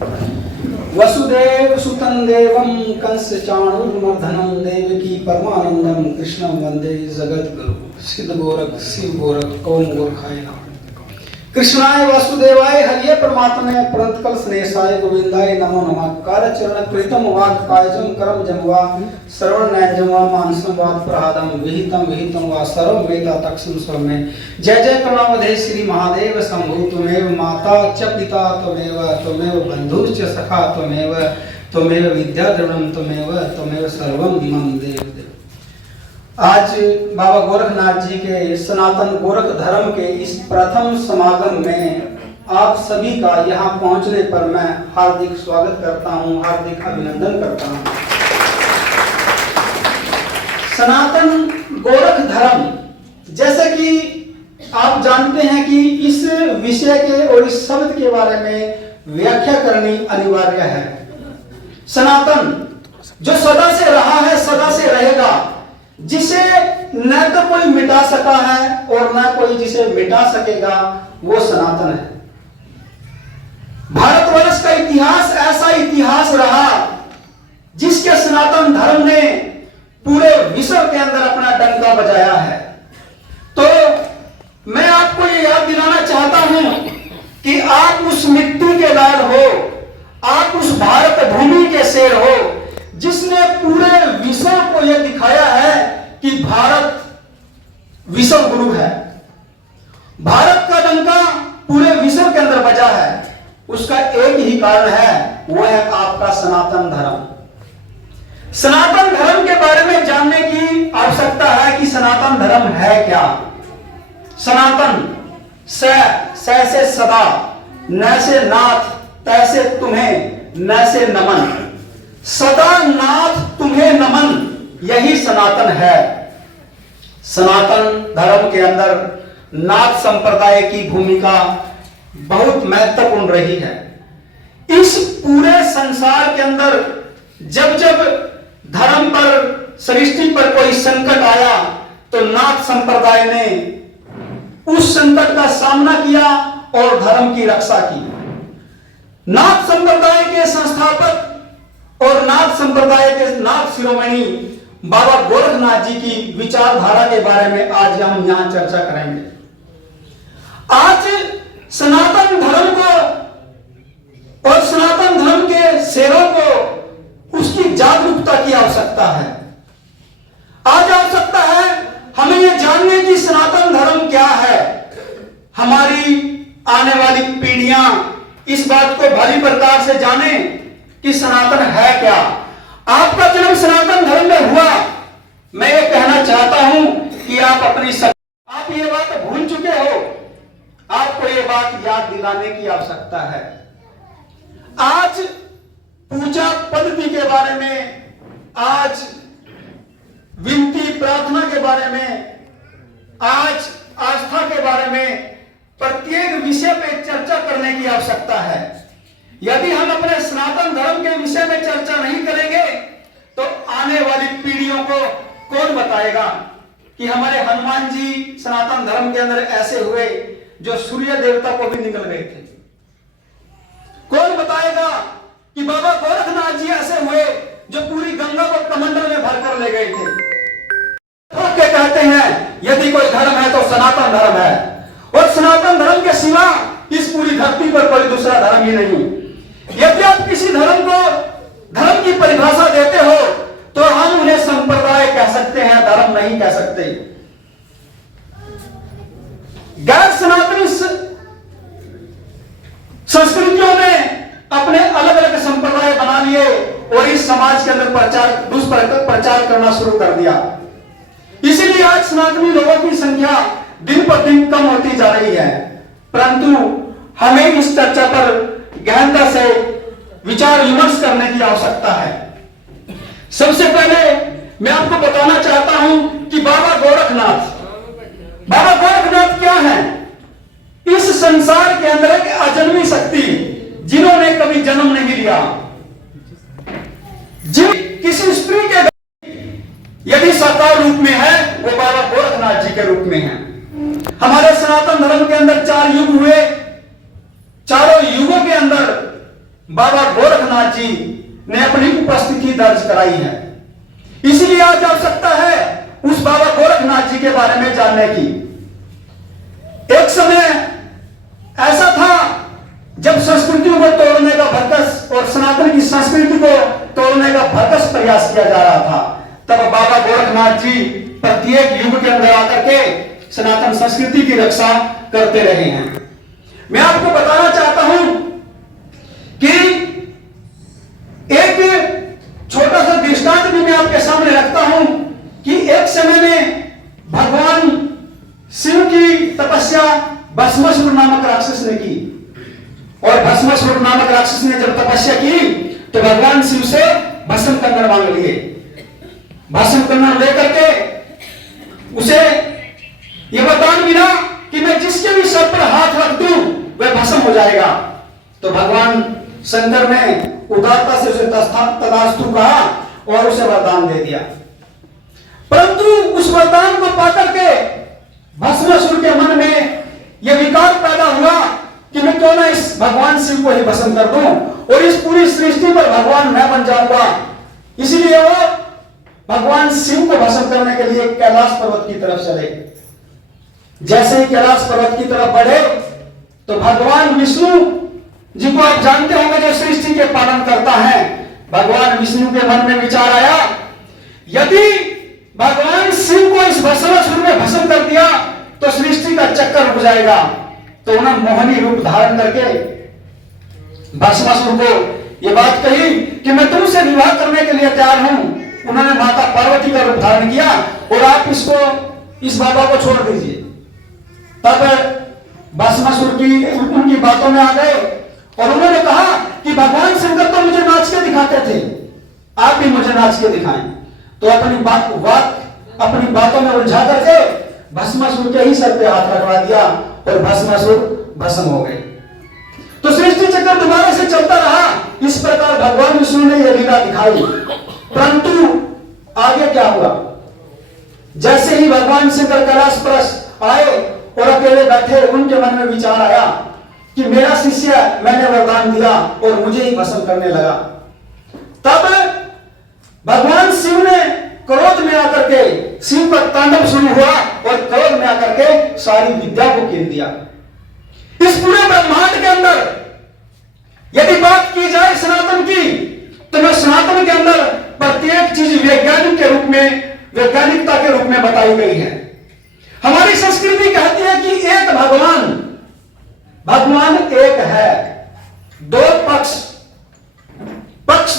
वसुदेव सुतं देवं कंस चाणूरमर्दनं देवकी परमानंदम कृष्णं वंदे जगद्गुरु सिद्ध गोरख शिव गोरख ओम गोरखाय नमः। कृष्णाय वासुदेवाय हरिये परमात्मने प्रणतकल स्नेहाय गोविंदाय नमो नमः। कारचरण कृतम वाक् कायजम कर्म जमवा श्रवण नैनजम वा मानसम वाद प्रहादम विहितम वा सर्वं वेदा तक्षम स्वमे। जय जय प्रणवधे श्री महादेव शंभु त्वमेव माता च पिता त्वमेव बंधुश्च सखा त्वमेव विद्या द्रविणम त्वमेव सर्वं मम देव। आज बाबा गोरखनाथ जी के सनातन गोरख धर्म के इस प्रथम समागम में आप सभी का यहाँ पहुँचने पर मैं हार्दिक स्वागत करता हूँ, हार्दिक अभिनंदन करता हूँ। सनातन गोरख धर्म, जैसे कि आप जानते हैं कि इस विषय के और इस शब्द के बारे में व्याख्या करनी अनिवार्य है। सनातन जो सदा से रहा है, सदा से रहेगा, जिसे न तो कोई मिटा सका है और न कोई जिसे मिटा सकेगा, वो सनातन है। भारतवर्ष का इतिहास ऐसा इतिहास रहा जिसके सनातन धर्म ने पूरे विश्व के अंदर अपना डंका बजाया है। तो मैं आपको ये याद दिलाना चाहता हूं कि आप उस मिट्टी के लाल हो, आप उस भारत भूमि के शेर हो जिसने पूरे विश्व को यह दिखाया है कि भारत विश्व गुरु है। भारत का डंका पूरे विश्व के अंदर बजा है। उसका एक ही कारण है, वो है आपका सनातन धर्म। सनातन धर्म के बारे में जानने की आवश्यकता है कि सनातन धर्म है क्या। सनातन से सदा, न से नाथ, तैसे तुम्हें, न से नमन। सदा नाथ तुम्हें नमन, यही सनातन है। सनातन धर्म के अंदर नाथ संप्रदाय की भूमिका बहुत महत्वपूर्ण रही है। इस पूरे संसार के अंदर जब जब धर्म पर, सृष्टि पर कोई संकट आया तो नाथ संप्रदाय ने उस संकट का सामना किया और धर्म की रक्षा की। नाथ संप्रदाय के संस्थापक और नाथ संप्रदाय के नाथ शिरोमणि बाबा गोरखनाथ जी की विचारधारा के बारे में आज हम यहां चर्चा करेंगे। आज सनातन धर्म को और सनातन धर्म के शेरों को उसकी जागरूकता की आवश्यकता है। आज आवश्यकता है हमें यह जानने की सनातन धर्म क्या है। हमारी आने वाली पीढ़ियां इस बात को भली प्रकार से जाने कि सनातन है क्या। आपका जन्म सनातन धर्म में हुआ, मैं ये कहना चाहता हूं कि आप आप ये बात भूल चुके हो, आपको ये बात याद दिलाने की आवश्यकता है। आज पूजा पद्धति के बारे में, आज विनती प्रार्थना के बारे में, आज आस्था के बारे में प्रत्येक विषय पे चर्चा करने की आवश्यकता है। यदि हम अपने सनातन धर्म के विषय में चर्चा नहीं करेंगे तो आने वाली पीढ़ियों को कौन बताएगा कि हमारे हनुमान जी सनातन धर्म के अंदर ऐसे हुए जो सूर्य देवता को भी निकल गए थे। कौन बताएगा कि बाबा गोरखनाथ जी ऐसे हुए जो पूरी गंगा को कमंडल में भरकर ले गए थे। के कहते हैं यदि कोई धर्म है तो सनातन धर्म है, और सनातन धर्म के सिवा इस पूरी धरती पर कोई दूसरा धर्म ही नहीं। यदि आप किसी धर्म को धर्म की परिभाषा देते हो तो हम उन्हें संप्रदाय कह सकते हैं, धर्म नहीं कह सकते। गैर सनातनी संस्कृतियों ने अपने अलग अलग संप्रदाय बना लिए और इस समाज के अंदर दुष्प्रचार करना शुरू कर दिया। इसीलिए आज सनातनी लोगों की संख्या दिन पर दिन कम होती जा रही है। परंतु हमें इस चर्चा पर गहनता से विचार विमर्श करने की आवश्यकता है। सबसे पहले मैं आपको बताना चाहता हूं कि बाबा गोरखनाथ क्या है। इस संसार के अंदर एक अजन्मी शक्ति, जिन्होंने कभी जन्म नहीं लिया, जिन किसी स्त्री के यदि साकार रूप में है वो बाबा गोरखनाथ जी के रूप में है। हमारे सनातन धर्म के अंदर 4 युग हुए, चारों युगों के अंदर बाबा गोरखनाथ जी ने अपनी उपस्थिति दर्ज कराई है। इसलिए आज आवश्यकता है उस बाबा गोरखनाथ जी के बारे में जानने की। एक समय ऐसा था जब संस्कृतियों को तोड़ने का भरकस और सनातन की संस्कृति को तोड़ने का भरकस प्रयास किया जा रहा था, तब बाबा गोरखनाथ जी प्रत्येक युग के अंदर आकर के सनातन संस्कृति की रक्षा करते रहे हैं। मैं आपको बताना चाहता हूं कि एक छोटा सा दृष्टांत भी मैं आपके सामने रखता हूं कि एक समय में भगवान शिव की तपस्या भस्मासुर नामक राक्षस ने की, और भस्मासुर नामक राक्षस ने जब तपस्या की तो भगवान शिव से भस्म कंगन मांग लिए। भस्म कंगन लेकर के उसे यह वरदान मिला कि मैं जिसके भी सर पर हाथ रख दूं वह भस्म हो जाएगा। तो भगवान शंकर ने उदारता से उसे तथास्तु कहा और उसे वरदान दे दिया। परंतु उस वरदान को पाकर के भस्मासुर के मन में यह विकार पैदा हुआ कि मैं क्यों ना इस भगवान शिव को ही भस्म कर दूं और इस पूरी सृष्टि पर भगवान मैं बन जाऊंगा। इसलिए वो भगवान शिव को भस्म करने के लिए कैलाश पर्वत की तरफ चले। जैसे ही कैलाश पर्वत की तरफ बढ़े तो भगवान विष्णु जी को आप जानते होंगे, जो सृष्टि के पालन करता है, भगवान विष्णु के मन में विचार आया, यदि भगवान शिव को इस भस्मासुर में भस्म कर दिया तो सृष्टि का चक्कर रुक जाएगा। तो उन्होंने मोहिनी रूप धारण करके भस्मासुर को यह बात कही कि मैं तुमसे विवाह करने के लिए तैयार हूं। उन्होंने माता पार्वती का रूप धारण किया और आप इस बाबा को छोड़ दीजिए। तब भस्मासुर की उनकी बातों में आ गए और उन्होंने कहा कि भगवान शंकर तो मुझे नाच के दिखाते थे, आप भी मुझे नाच के दिखाएं। तो अपनी बातों में उलझा करके भस्मासुर के ही सर पे हाथ रखवा दिया और भस्मासुर भस्म हो गए। तो सृष्टि चक्र दोबारा से चलता रहा। इस प्रकार भगवान विष्णु ने यह लीला दिखाई। परंतु आगे क्या हुआ? जैसे ही भगवान शंकर कैलाश पर आए और अकेले बैठे, उनके मन में विचार आया कि मेरा शिष्य, मैंने वरदान दिया और मुझे ही भस्म करने लगा। तब भगवान शिव ने क्रोध में आकर के, शिव का तांडव शुरू हुआ और क्रोध में आकर के सारी विद्या को कीन दिया। इस पूरे ब्रह्मांड के अंदर यदि बात की जाए सनातन की, तो मैं सनातन के अंदर प्रत्येक चीज वैज्ञानिकता के रूप में बताई गई है। हमारी संस्कृति कहती है कि एक भगवान एक है, दो पक्ष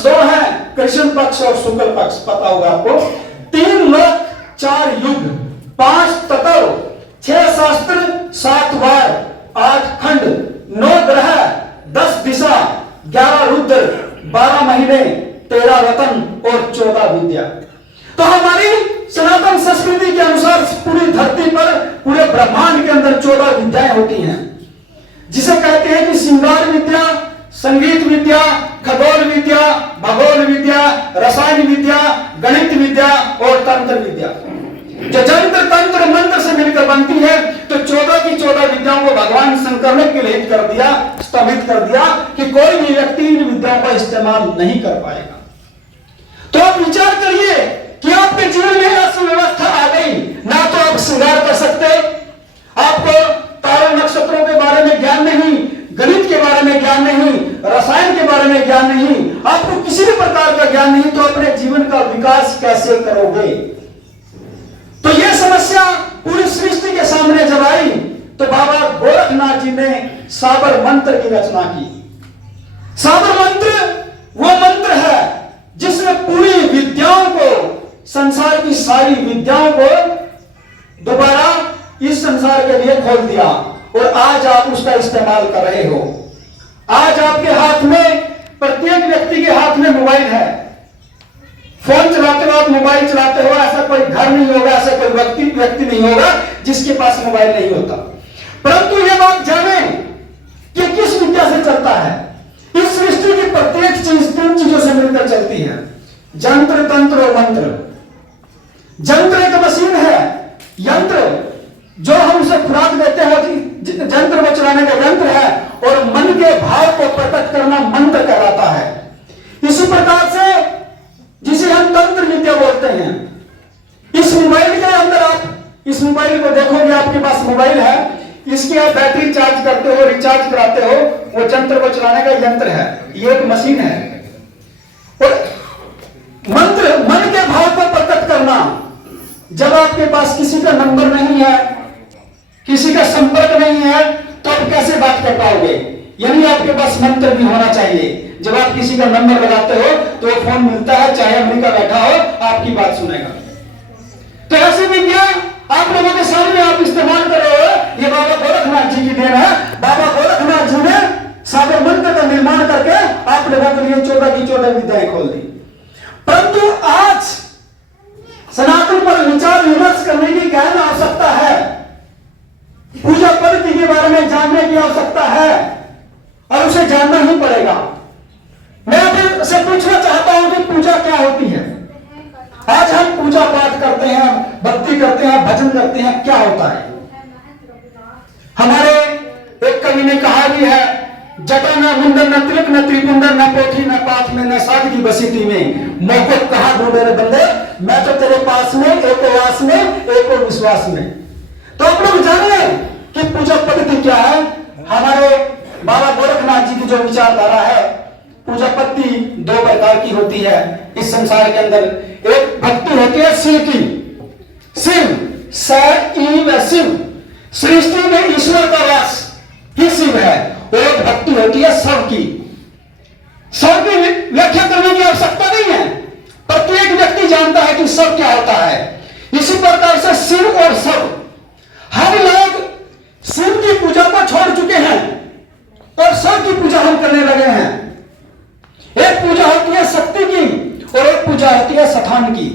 दो है, कृष्ण पक्ष और शुक्ल पक्ष, पता होगा आपको। 3 लोक 4 युग 5 तत्व 6 शास्त्र 7 वार 8 खंड 9 ग्रह 10 दिशा 11 रुद्र 12 महीने 13 रतन और 14 विद्या। तो हमारी सनातन संस्कृति के अनुसार पूरी धरती पर, पूरे ब्रह्मांड के अंदर 14 विद्याएं होती हैं, जिसे कहते हैं कि श्रृंगार विद्या, संगीत विद्या, खगोल विद्या, भगोल विद्या, रसायन विद्या, गणित विद्या और तंत्र विद्या। जो जंत्र तंत्र मंत्र से मिलकर बनती है, तो 14 की 14 विद्याओं को भगवान शंकर ने विलहित कर दिया, स्तंभित कर दिया कि कोई भी व्यक्ति इन विद्याओं का इस्तेमाल नहीं कर पाएगा। तो आप विचार करिए कि आपके जीवन में ऐसी व्यवस्था आ गई, ना तो आप श्रृंगार कर सकते, आपको तारों नक्षत्रों के बारे में ज्ञान नहीं, गणित के बारे में ज्ञान नहीं, रसायन के बारे में ज्ञान नहीं, आपको किसी भी प्रकार का ज्ञान नहीं, तो अपने जीवन का विकास कैसे करोगे? तो यह समस्या पूरी सृष्टि के सामने जब आई, तो बाबा गोरखनाथ जी ने साबर मंत्र की रचना की। साबर मंत्र वो मंत्र है जिसमें पूरी विद्याओं को, संसार की सारी विद्याओं को दोबारा इस संसार के लिए खोल दिया और आज आप उसका इस्तेमाल कर रहे हो। आज आपके हाथ में, प्रत्येक व्यक्ति के हाथ में मोबाइल है। फोन चलाते हो आप, मोबाइल चलाते हो, ऐसा कोई घर नहीं होगा, ऐसा कोई व्यक्ति नहीं होगा जिसके पास मोबाइल नहीं होता। परंतु यह बात जाने कि किस विद्या से चलता है। इस सृष्टि की प्रत्येक चीज 3 चीजों से मिलकर चलती है, जंत्र तंत्र और मंत्र। जंत्र एक मशीन है, यंत्र जो हम उसे खुराक देते हैं, जंत्र को चलाने का यंत्र है, और मन के भाव को प्रकट करना मंत्र कहलाता है। मोबाइल है, इसकी आप बैटरी चार्ज करते हो, रिचार्ज कराते हो, वो यंत्र को चलाने का यंत्र है, ये एक मशीन है। और मंत्र, मन के भाव को प्रकट करना, जब आपके पास किसी का नंबर नहीं है, किसी का संपर्क नहीं है, तो आप कैसे बात कर पाओगे? यानी आपके पास मंत्र भी होना चाहिए। जब आप किसी का नंबर लगाते हो तो वो फोन मिलता है, चाहे अमेरिका बैठा हो, आपकी बात सुनेगा। तो ऐसे विद्या आप लोगों के सामने आप इस्तेमाल कर रहे हो, ये बाबा गोरखनाथ जी की देन है। बाबा गोरखनाथ जी ने सागर मंत्र का निर्माण करके आप लोगों के लिए 14 की 14 विद्याएं खोल दी। परंतु आज सनातन पर विचार विमर्श करने की गहन आवश्यकता है, पूजा पद्धति के बारे में जानने की आवश्यकता है, और उसे जानना ही पड़ेगा। मैं आपसे पूछना चाहता हूं कि पूजा क्या होती है? आज हम पूजा पाठ करते हैं, भक्ति करते हैं, भजन करते हैं, क्या होता है? हमारे एक कवि ने कहा भी है, जटा न मुंडन न तिलक न त्रिपुंडन न पोथी न पाथ में न सादगी बसीती में, मोको कहा ढूंढे रे बंदे, मैं तो तेरे पास में, एक वास में, एक विश्वास में। तो आप लोग जाने कि पूजा पद्धति क्या है। हमारे बाबा गोरखनाथ जी की जो विचारधारा है, पूजा पद्धति 2 प्रकार की होती है इस संसार के अंदर। एक भक्ति होती है शिव की, शिव शिव, सृष्टि में ईश्वर का वास ही शिव है। और एक भक्ति होती है सब की। सब की व्याख्या करने की आवश्यकता नहीं है, प्रत्येक व्यक्ति जानता है कि सब क्या होता है। इसी प्रकार से शिव और सब, हम लोग शिव की पूजा को छोड़ चुके हैं और सब की पूजा हम करने लगे हैं। एक पूजा होती है शक्ति की और एक पूजा होती है स्थान की।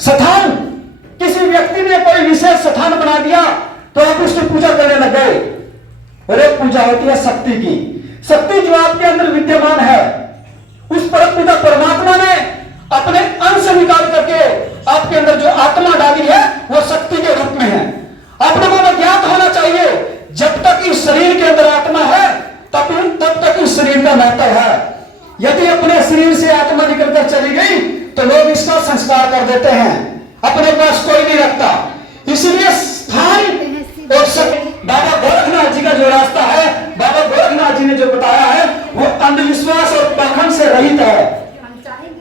स्थान, किसी व्यक्ति ने कोई विशेष स्थान बना दिया तो आप उसकी पूजा करने लग गए। और एक पूजा होती है शक्ति की। शक्ति जो आपके अंदर विद्यमान है, उस परमपिता परमात्मा ने अपने अंश निकाल करके आपके अंदर जो आत्मा डाली है वो शक्ति के रूप में है। आप लोगों को ज्ञात होना चाहिए, जब तक इस शरीर के अंदर आत्मा है तब तक इस शरीर का महत्व है। यदि अपने शरीर से आत्मा निकल कर चली गई तो लोग इसका संस्कार कर देते हैं, अपने पास कोई नहीं रखता। इसलिए स्थान और बाबा गोरखनाथ जी का जो रास्ता है, बाबा गोरखनाथ जी ने जो बताया है, वो अंधविश्वास और पाखंड से रहित है।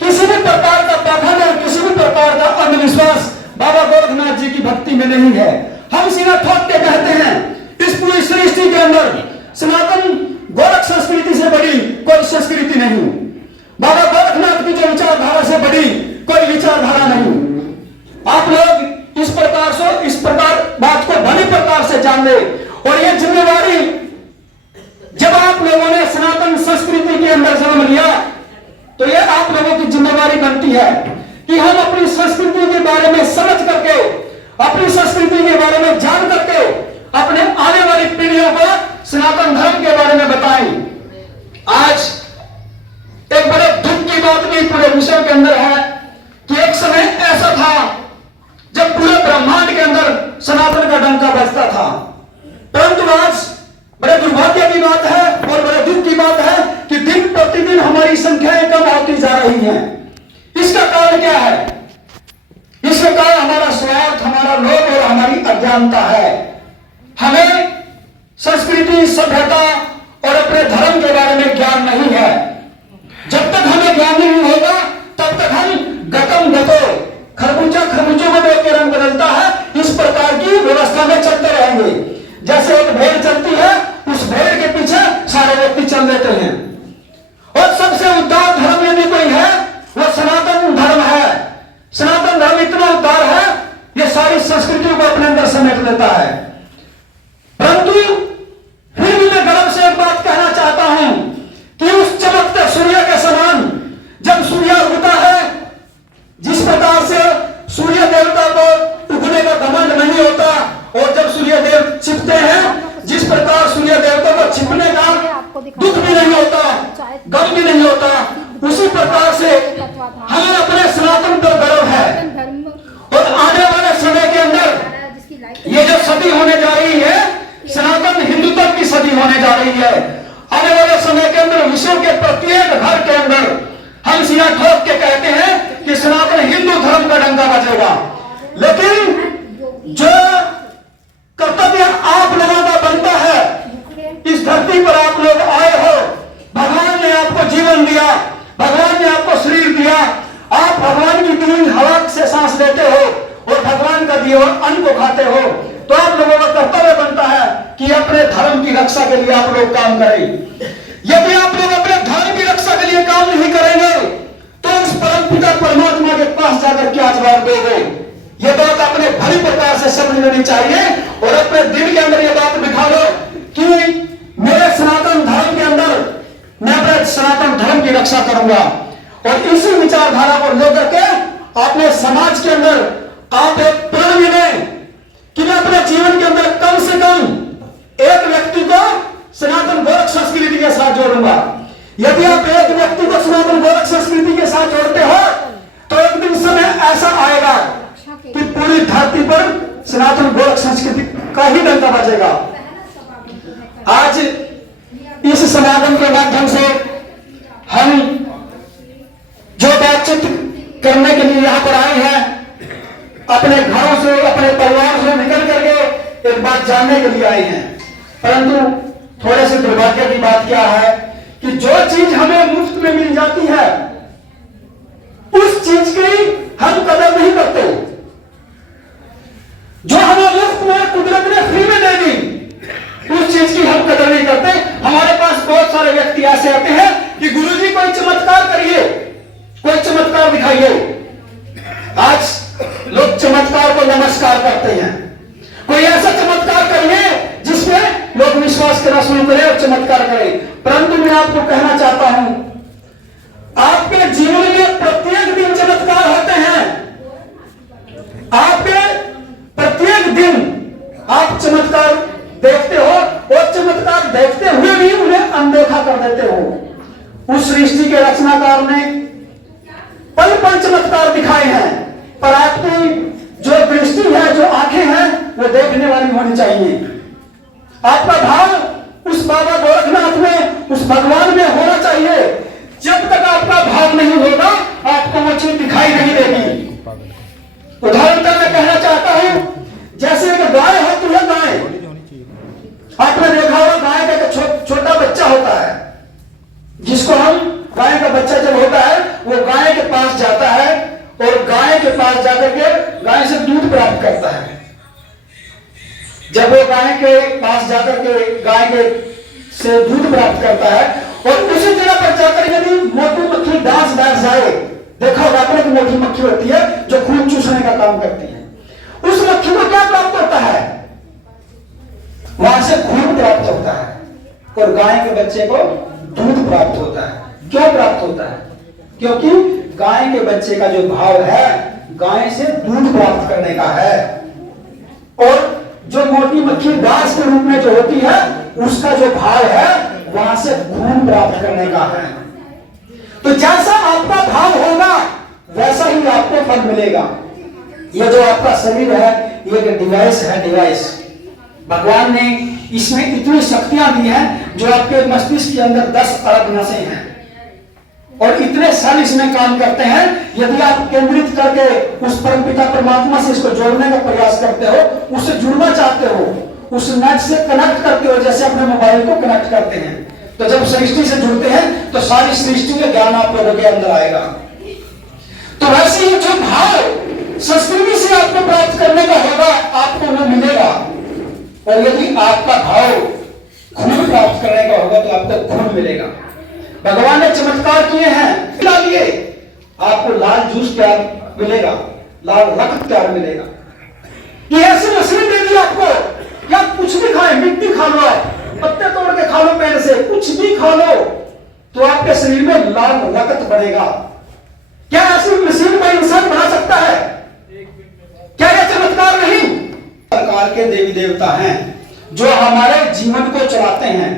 किसी भी प्रकार का पाखंड और किसी भी प्रकार का अंधविश्वास बाबा गोरखनाथ जी की भक्ति में नहीं है। हम सीधा ठोक के कहते हैं, इस पूरी सृष्टि के अंदर सनातन गोरख संस्कृति से बड़ी कोई संस्कृति नहीं, बाबा गोरखनाथ की जो विचारधारा से बड़ी कोई विचारधारा नहीं। आप लोग इस प्रकार बात को भली प्रकार से जान ले। और ये जिम्मेवारी, जब आप लोगों ने सनातन संस्कृति के अंदर जन्म लिया तो ये आप लोगों की जिम्मेवारी बनती है कि हम अपनी संस्कृति के बारे में समझ करके, अपनी संस्कृति के बारे में जान करके अपने आने वाली पीढ़ियों को सनातन धर्म के बारे में बताएं। आज एक बड़े दुख की बात भी पूरे विश्व के अंदर है कि एक समय ऐसा था जब पूरे ब्रह्मांड के अंदर सनातन का डंका बजता था। परंतु आज बड़े दुर्भाग्य की बात है और बड़े दुख की बात है कि दिन प्रतिदिन हमारी संख्याएं कम होती जा रही हैं। इसका कारण क्या है? इसका कारण हमारा स्वार्थ, हमारा लोभ और हमारी अज्ञानता है। हमें संस्कृति, सभ्यता और अपने धर्म के बारे में ज्ञान नहीं है। जब तक हमें ज्ञान नहीं होगा तब तक हम गतम गतो, खरबूजा खरबूजों में देख के रंग बदलता है, इस प्रकार की व्यवस्था में चलते रहेंगे। जैसे एक भेड़ चलती है, उस भेड़ के पीछे सारे व्यक्ति चल देते हैं। और सबसे उद्धार धर्म यदि कोई है वो सनातन धर्म है। सनातन धर्म इतना उद्धार है, ये सारी संस्कृतियों को अपने अंदर समेट लेता है। परंतु फिर भी मैं गर्व से एक बात कहना चाहता हूं कि उस चमकते सूर्य के समान जब सूर्य उगता है, जिस प्रकार से सूर्य देवता को उगने का घमंड नहीं होता, और जब सूर्य देव छिपते हैं, जिस प्रकार सूर्य देवता को छिपने का दुख भी नहीं होता, गम भी नहीं होता, उसी प्रकार से हमें अपने सनातन पर गर्व है। और आने वाले समय के अंदर ये जो सदी होने जा रही है, सनातन हिंदुत्व की सदी होने जा रही है। आने वाले समय के अंदर विश्व के प्रत्येक घर के अंदर हम सीधा ठोक के कहते हैं कि सनातन हिंदू धर्म का डंका बजेगा। लेकिन जो जब यह आप लोगों का बनता है, इस धरती पर आप लोग आए हो, भगवान ने आपको जीवन दिया, भगवान ने आपको शरीर दिया, आप भगवान की दी हुई हवा से सांस लेते हो और भगवान का दिए हुए अन्न को खाते हो, तो आप लोगों का कर्तव्य बनता है कि अपने धर्म की रक्षा के लिए आप लोग काम करें। यदि आप लोग अपने धर्म की रक्षा के लिए काम नहीं करेंगे तो उस परम पिता परमात्मा के पास जाकर क्या जवाब दोगे? ये बात अपने भली प्रकार से समझ लेनी चाहिए और अपने दिल के अंदर ये बात बिठा लो कि मेरे सनातन धर्म के अंदर मैं अपने सनातन धर्म की रक्षा करूंगा। और इसी विचारधारा को लेकर के अपने समाज के अंदर आप एक प्रण लें कि मैं अपने जीवन के अंदर कम से कम एक व्यक्ति को सनातन गोरख संस्कृति के साथ जोड़ूंगा। यदि आप एक व्यक्ति को सनातन गोरख संस्कृति के साथ जोड़ते हो तो एक दिन समय ऐसा आएगा कि पूरी धरती पर सनातन गोरख संस्कृति का ही डंका बजेगा। आज इस समागम के माध्यम से हम जो बातचीत करने के लिए यहाँ पर आए हैं, अपने घरों से, अपने परिवार से निकल करके एक बात जानने के लिए आए हैं, परंतु थोड़े से दुर्भाग्य की बात क्या है कि जो चीज हमें मुफ्त में मिल जाती है उस चीज की हम कदर नहीं करते। जो हमें मुफ्त में कुदरत ने फ्री में दे दी उस चीज की हम कदर नहीं करते। हमारे पास बहुत सारे व्यक्ति ऐसे आते हैं कि गुरुजी कोई चमत्कार करिए, कोई चमत्कार दिखाइए। आज लोग चमत्कार को नमस्कार करते हैं। कोई ऐसा चमत्कार करिए जिसमें लोग विश्वास करना शुरू करें और चमत्कार करें। परंतु मैं आपको कहना चाहता हूं, आपके जीवन में प्रत्येक दिन चमत्कार होते हैं। आपके प्रत्येक दिन आप चमत्कार देखते हो और चमत्कार देखते हुए भी उन्हें अनदेखा कर देते हो। उस सृष्टि के रचनाकार ने पल पल चमत्कार दिखाए हैं, पर आपकी जो दृष्टि है, जो आंखें हैं, वो देखने वाली होनी चाहिए। आपका भाव उस बाबा गोरखनाथ में, उस भगवान में होना चाहिए। जब तक आपका भाव नहीं होगा आपको वो चीज दिखाई नहीं देगी। उदाहरण मैं कहना चाहता हूं, जैसे एक गाय होती है, गाय आपने देखा होगा, गाय का छोटा बच्चा होता है जिसको हम, गाय का बच्चा जब होता है वो गाय के पास जाता है और गाय के पास जाकर के गाय से दूध प्राप्त करता है। जब वो गाय के पास जाकर के गाय के से दूध प्राप्त करता है और उसी जगह पर जाकर यदि मोटी मक्खी डांस बैठ जाए, देखा होगा आपने कि मोटी मक्खी होती है जो खून चूसने का काम करती है, उस मक्खी को क्या प्राप्त होता है? वहां से खून प्राप्त होता है और गाय के बच्चे को दूध प्राप्त होता है। क्यों प्राप्त होता है? क्योंकि गाय के बच्चे का जो भाव है गाय से दूध प्राप्त करने का है, और जो मोटी मक्खी घास के रूप में जो होती है उसका जो भाव है वहां से खून प्राप्त करने का है। तो जैसा आपका भाव होगा वैसा ही आपको फल मिलेगा। यह जो आपका शरीर है ये एक डिवाइस है, डिवाइस। भगवान ने इसमें इतनी शक्तियां दी हैं जो आपके मस्तिष्क के अंदर 10 अरब नसें हैं और इतने साल इसमें काम करते हैं। यदि आप केंद्रित करके उस परमपिता परमात्मा से इसको जोड़ने का प्रयास करते हो, उससे जुड़ना चाहते हो, उस नेट से कनेक्ट करते हो, जैसे अपने मोबाइल को कनेक्ट करते हैं, तो जब सृष्टि से जुड़ते हैं तो सारी सृष्टि का ज्ञान आप लोगों के अंदर आएगा। तो वैसे ही जो भाव संस्कृति से आपको प्राप्त करने का होगा आपको वो मिलेगा, और यदि आपका भाव खून प्राप्त करने का होगा तो आपको खून मिलेगा। भगवान ने चमत्कार किए हैं, खिलाइए आपको लाल जूस तैयार मिलेगा, लाल रक्त तैयार मिलेगा। ये ऐसी मशीन दे दी आपको, या कुछ भी खाए, मिट्टी खा लो, आप पत्ते तोड़ के खा लो, पेड़ से कुछ भी खा लो तो आपके शरीर में लाल रक्त बनेगा। क्या ऐसी मशीन में इंसान बना सकता है? क्या यह चमत्कार नहीं? प्रकार के देवी देवता हैं जो हमारे जीवन को चलाते हैं,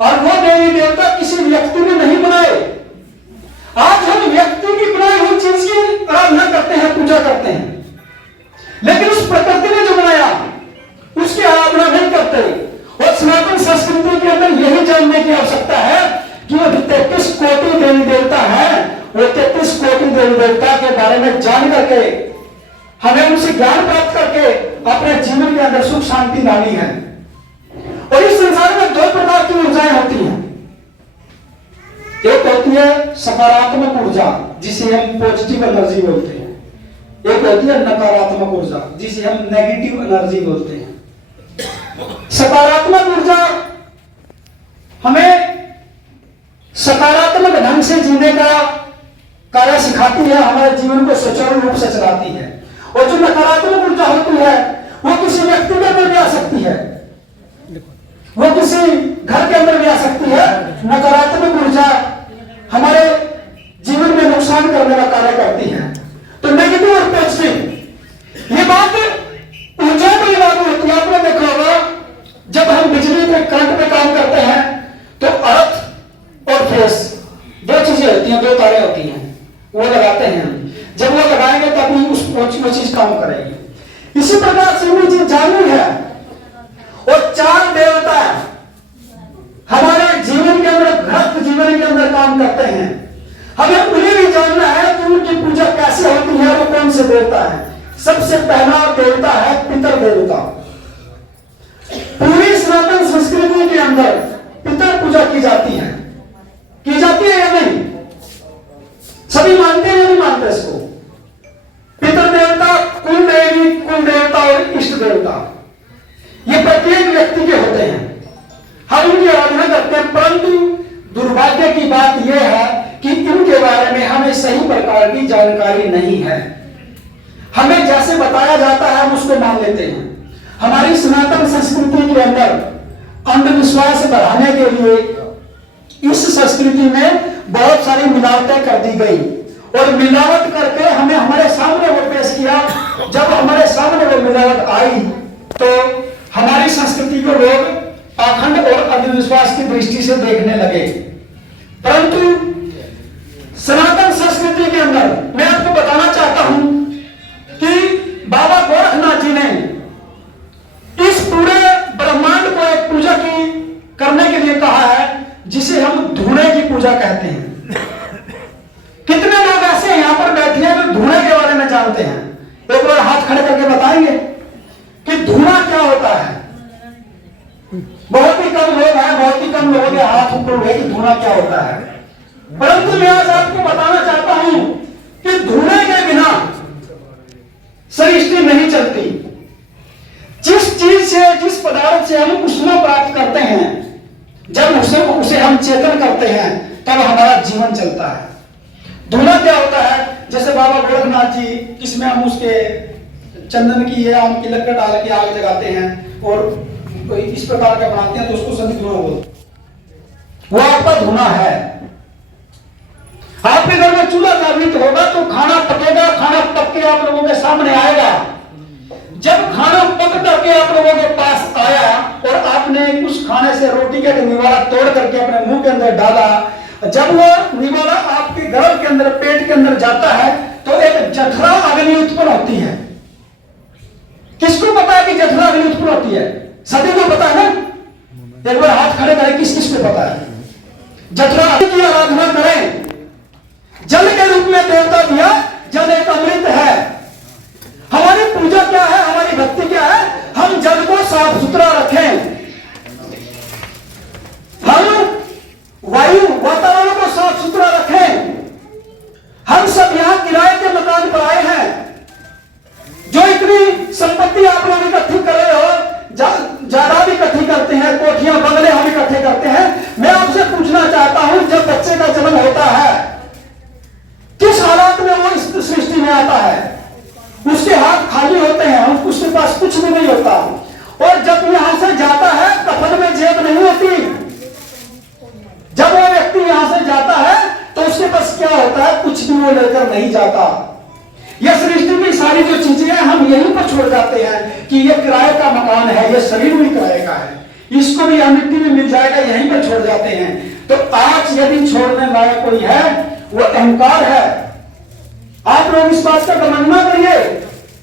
और वो देवी देवता किसी व्यक्ति ने नहीं बनाए। आज हम व्यक्ति की बनाई हुई चीज की आराधना करते हैं, पूजा करते हैं, लेकिन उस प्रकृति ने जो बनाया उसकी आराधना नहीं करते। और सनातन संस्कृति के अंदर यही जानने की आवश्यकता है कि वो 33 कोटि देवी देवता है, वो 33 कोटि देवी देवता के बारे में जान करके हमें उनसे ज्ञान प्राप्त करके अपने जीवन के अंदर सुख शांति लानी है। और इस संसार में दो प्रकार की ऊर्जाएं होती हैं। एक होती है सकारात्मक ऊर्जा, जिसे हम पॉजिटिव एनर्जी बोलते हैं। एक होती है नकारात्मक ऊर्जा, जिसे हम नेगेटिव एनर्जी बोलते हैं। सकारात्मक ऊर्जा हमें सकारात्मक ढंग से जीने का कार्य सिखाती है, हमारे जीवन को सुचारू रूप से चलाती है। और जो नकारात्मक ऊर्जा होती है वो किसी व्यक्ति के अंदर भी आ सकती है, वो किसी घर के अंदर भी आ सकती है। नकारात्मक ऊर्जा हमारे जीवन में नुकसान करने का कार्य करती है। तो नेगेटिव और पॉजिटिव ये बात ऊर्जा को ही लागू होती है। आपने देखा होगा जब हम बिजली के करंट में काम करते हैं तो अर्थ और फेस दो चीजें होती हैं, दो तारे होती हैं, वो लगाते हैं। जब वो लगाएंगे तभी वो चीज काम करेगी। इसी प्रकार से वो चीज जाननी है। और चार देवता हमारे जीवन के अंदर, गृहस्थ जीवन के अंदर काम करते हैं। हमें उन्हें भी जानना है कि उनकी पूजा कैसे होती है, वो कौन से देवता है। सबसे पहला देवता है पितर देवता। पूरी सनातन संस्कृति के अंदर पितर पूजा की जाती है या नहीं? सभी मानते हैं या नहीं मानते इसको? पितर देवता, कुल देवी, कुल देवता और इष्ट देवता, ये प्रत्येक व्यक्ति के होते हैं। हम उनकी आराधना करते हैं, परंतु दुर्भाग्य की बात यह है कि इनके बारे में हमें सही प्रकार की जानकारी नहीं है। हमें जैसे बताया जाता है हम उसको मान लेते हैं। हमारी सनातन संस्कृति के अंदर अंधविश्वास बढ़ाने के लिए इस संस्कृति में बहुत सारी मिलावटें कर दी गई और मिलावट करके हमें हमारे सामने वो पेश किया। जब हमारे सामने वो मिलावट आई तो हमारी संस्कृति को लोग पाखंड और अंधविश्वास की दृष्टि से देखने लगे। परंतु सनातन संस्कृति के अंदर मैं आपको बताना चाहता हूं कि बाबा गोरखनाथ जी ने इस पूरे ब्रह्मांड को एक पूजा की करने के लिए कहा है, जिसे हम धूणे की पूजा कहते हैं। कितने लोग ऐसे यहां पर बैठे हैं जो धूणे के बारे में जानते हैं? एक बार हाथ खड़े करके बताएंगे कि धूना क्या होता है? बहुत ही कम लोग हैं, बहुत ही कम लोगों के हाथ ऊपर हुए कि धूना क्या होता है। परंतु मैं आज आपको बताना चाहता हूं कि धूने के बिना सृष्टि नहीं चलती। जिस चीज से, जिस पदार्थ से हम ऊष्मा प्राप्त करते हैं, जब उसे हम चेतन करते हैं तब हमारा जीवन चलता है। धूना क्या होता है? जैसे बाबा गोरखनाथ जी, इसमें हम उसके चंदन की या आम की लकड़ डाल के आग जगाते हैं और कोई इस प्रकार का बनाते हैं तो उसको संधि धुआं बोलते हैं। वो आपका धुआं है। आपके घर में चूल्हा जागृत होगा तो खाना पकेगा, खाना पक के आप लोगों के सामने आएगा। जब खाना पक करके आप लोगों के पास आया और आपने उस खाने से रोटी का निवाला तोड़ करके अपने मुंह के अंदर डाला, जब वो निवाला आपके गर्भ के अंदर, पेट के अंदर जाता है तो एक जठरा अग्नि उत्पन्न होती है। किसको पता है कि जठरा अग्नि उत्पन्न होती है? सभी को पता है ना? एक बार हाथ खड़े करें, किस किस को पता है? जठरा अग्नि की आराधना करें। जल के रूप में देवता दिया, जल एक अमृत है। हमारी पूजा क्या है, हमारी भक्ति क्या है? हम जल को साफ सुथरा रखें, हम वायु वातावरण को साफ सुथरा रखें। हम सब यहां किराए के मकान पर आए हैं। जो इतनी संपत्ति आप लोग इकट्ठी कर रहे हो, जायदाद इकट्ठी करते हैं, कोठियां बंगले हम इकट्ठे करते हैं। मैं आपसे पूछना चाहता हूं, जब बच्चे का जन्म होता है किस हालात में वो इस सृष्टि में आता है? उसके हाथ खाली होते हैं, उसके पास कुछ भी नहीं होता। और जब यहां से जाता है कफन में जेब नहीं होती। जब वो व्यक्ति यहां से जाता है तो उसके पास क्या होता है? कुछ भी वो लेकर नहीं जाता। यह सृष्टि की सारी जो चीजें हैं हम यहीं पर छोड़ जाते हैं कि ये किराए का मकान है, ये शरीर भी किराए का है, इसको भी मिट्टी में मिल जाएगा, यहीं पर छोड़ जाते हैं। तो आज यदि छोड़ने लायक कोई है वो अहंकार है। आप लोग इस बात का गमन न करिए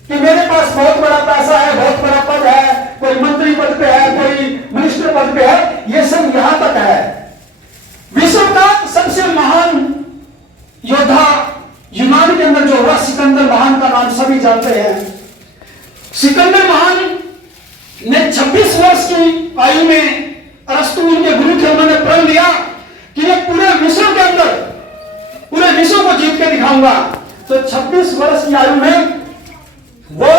कि मेरे पास बहुत बड़ा पैसा है, बहुत बड़ा पद है, कोई मंत्री पद पे है, कोई मिनिस्टर पद पे है। ये सब यहां तक है। विश्व का सबसे महान योद्धा यूनान के अंदर जो हुआ, सिकंदर महान का नाम सभी जानते हैं। सिकंदर महान ने 26 वर्ष की आयु में, अरस्तु उनके गुरु थे, उन्होंने प्रण लिया कि ये पूरे विश्व के अंदर पूरे विश्व को जीत के दिखाऊंगा। तो 26 वर्ष की आयु में वो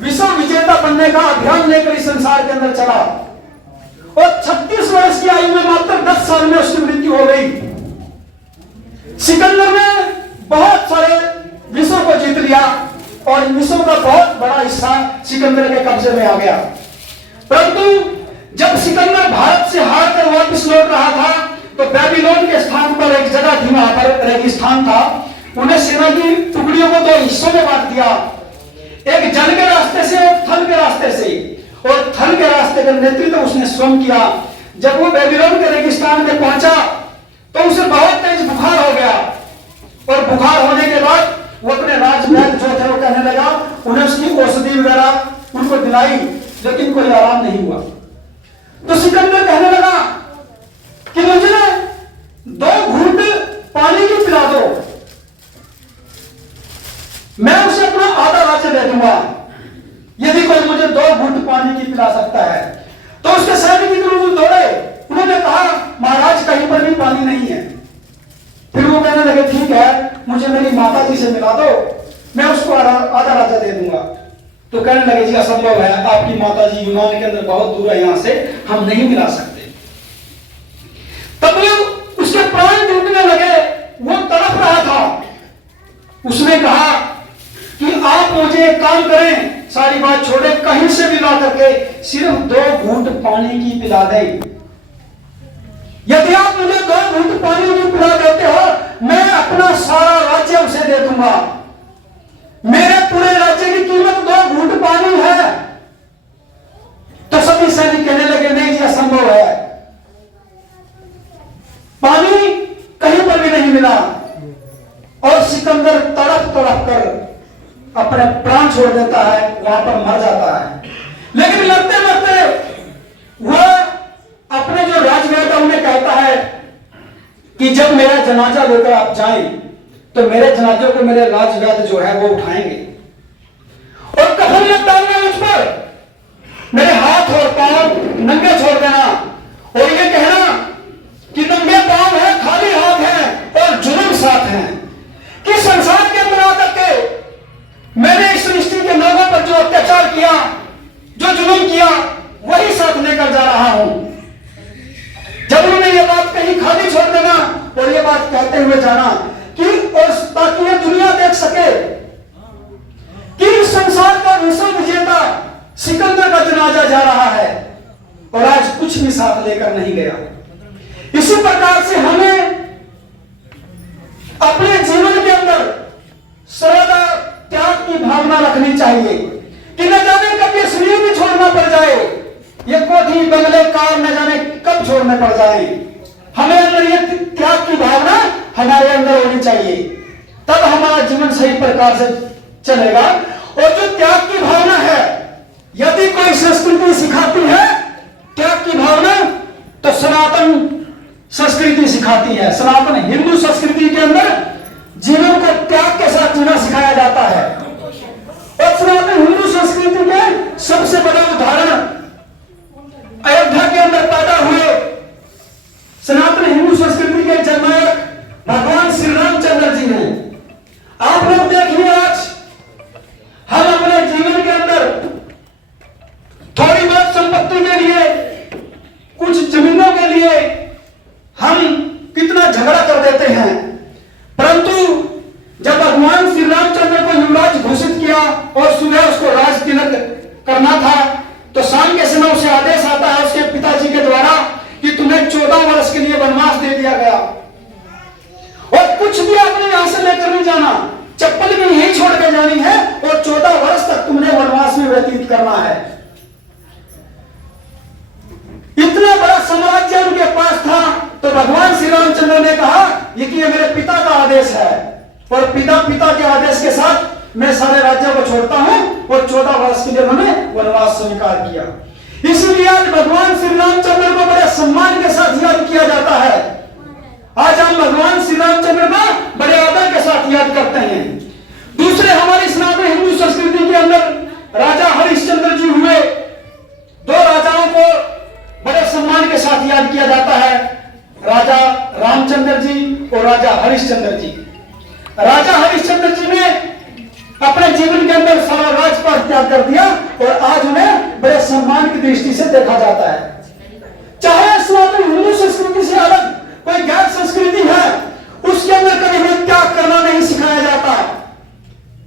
विश्व विजेता बनने का अभियान लेकर इस संसार के अंदर चला और 36 वर्ष की आयु में मात्र 10 साल में उसकी मृत्यु हो गई। सिकंदर ने बहुत सारे विश्व को जीत लिया और विश्व का बहुत बड़ा हिस्सा सिकंदर के कब्जे में आ गया। परंतु जब सिकंदर भारत से हार कर वापस लौट रहा था तो बेबीलोन के स्थान पर एक जगह थी, वहां पर रेगिस्तान था। उन्हें सेना की टुकड़ियों को 2 हिस्सों में बांट दिया, एक जल के रास्ते से और थल के रास्ते से। और थल के रास्ते का नेतृत्व उसने स्वयं किया। जब वो बेबीलोन के रेगिस्तान में पहुंचा तो उसे बहुत तेज बुखार हो गया और बुखार होने के बाद वो अपने राजवैद्य जो थे वो कहने लगा, उन्हें उसकी औषधि वगैरह उनको दिलाई, लेकिन कोई आराम नहीं हुआ। तो सिकंदर कहने लगा कि मुझे 2 घूंट पानी की पिला दो, मैं उसे अपना आधा राज्य दे दूंगा यदि कोई मुझे 2 घूंट पानी की पिला सकता है। तो उसके सैनिक की तरफ दौड़े, उन्होंने कहा महाराज कहीं पर भी पानी नहीं है। फिर वो कहने लगे ठीक है, मुझे मेरी माता जी से मिला दो, मैं उसको आधा राज्य दे दूंगा। तो कहने लगे जी असंभव है, आपकी माता जी यूनान के अंदर बहुत दूर है, यहां से हम नहीं मिला सकते। तब उसके प्राण टूटने लगे, वो तड़प रहा था। उसने कहा कि आप मुझे एक काम करें, सारी बात छोड़े, कहीं से भी ला करके सिर्फ 2 घूंट पानी की पिला दें। यदि आप मुझे 2 घूंट पानी की पिला देते हो, मैं अपना सारा राज्य उसे दे दूंगा। मेरे पूरे राज्य की कीमत 2 घूंट पानी है। तो सभी सैनिक कहने लगे नहीं जी असंभव है, पानी कहीं पर भी नहीं मिला। और सिकंदर तड़प तड़प कर अपने प्राण छोड़ देता है, वहां पर मर जाता है। लेकिन मरते मरते वह अपने जो राजवैद्य उन्हें कहता है कि जब मेरा जनाजा लेकर आप जाएं तो मेरे जनाजे को मेरे राजवैद्य जो है वो उठाएंगे और कफन मत डालना मुझ पर, मेरे हाथ और पांव नंगे छोड़ देना और ये कहना कि नंगे पांव है, खाली हाथ है और जुल्म साथ है, कि संसार के अंदर आकर के मैंने इस सृष्टि के लोगों पर जो अत्याचार किया, जो जुल्म किया, वही साथ लेकर जा रहा हूं। जब उन्होंने ये बात कही, खाली छोड़ देना और ये बात कहते हुए जाना कि और ताकि ये दुनिया देख सके कि संसार का विश्व विजेता सिकंदर का जनाजा जा रहा है और आज कुछ भी साथ लेकर नहीं गया। इसी प्रकार से हमें अपने जीवन के अंदर सर्वदा त्याग की भावना रखनी चाहिए कि न जाने कब ये शरीर भी छोड़ना पड़ जाए, ये कोठी बंगले कार न जाने कब छोड़ने पड़ जाए। हमें अंदर ये त्याग की भावना हमारे अंदर होनी चाहिए, तब हमारा जीवन सही प्रकार से चलेगा। और जो त्याग की भावना है, यदि कोई संस्कृति सिखाती है त्याग की भावना, तो सनातन संस्कृति सिखाती है। सनातन हिंदू संस्कृति के अंदर जीवन को त्याग के साथ जीना सिखाया जाता है। और सनातन हिंदू संस्कृति के सबसे बड़ा उदाहरण अयोध्या के अंदर पैदा हुए सनातन हिंदू संस्कृति के जननायक भगवान श्री रामचंद्र जी हैं। आप लोग देखिए, आज हम अपने जीवन के अंदर थोड़ी बहुत संपत्ति के लिए, कुछ जमीनों के लिए हम कितना झगड़ा कर देते हैं, परंतु जब भगवान श्री रामचंद्र को युवराज घोषित किया और सुबह उसको राज तिलक करना था, तो शाम के समय उसे आदेश आता है उसके पिताजी के द्वारा कि तुम्हें 14 वर्ष के लिए वनवास दे दिया गया और कुछ भी आपने यहां से लेकर नहीं जाना, चप्पल भी यहीं छोड़ के जानी है और 14 वर्ष तक तुमने वनवास में व्यतीत करना है। इतना बड़ा साम्राज्य उनके पास था, तो भगवान श्री रामचंद्र ने कहा ये कि ये मेरे पिता का आदेश है और पिता के आदेश के साथ मैं सारे राज्यों को छोड़ता हूं और 14 वर्ष के लिए उन्होंने वनवास स्वीकार किया। इसीलिए आज भगवान श्री रामचंद्र को बड़े सम्मान के साथ याद किया जाता है। आज हम भगवान श्री रामचंद्र को बड़े आदर के साथ याद करते हैं। दूसरे, हमारी सनातन हिंदू संस्कृति के अंदर राजा हरिश्चंद्र जी हुए। दो राजाओं को बड़े सम्मान के साथ याद किया जाता है, राजा रामचंद्र जी और राजा हरिश्चंद्र जी। राजा हरिश्चंद्र जी ने अपने जीवन के अंदर सारा राजपाट त्याग कर दिया और आज उन्हें बड़े सम्मान की दृष्टि से देखा जाता है। चाहे सनातन हिंदू संस्कृति से अलग कोई गैर संस्कृति है, उसके अंदर कभी भी त्याग करना नहीं सिखाया जाता।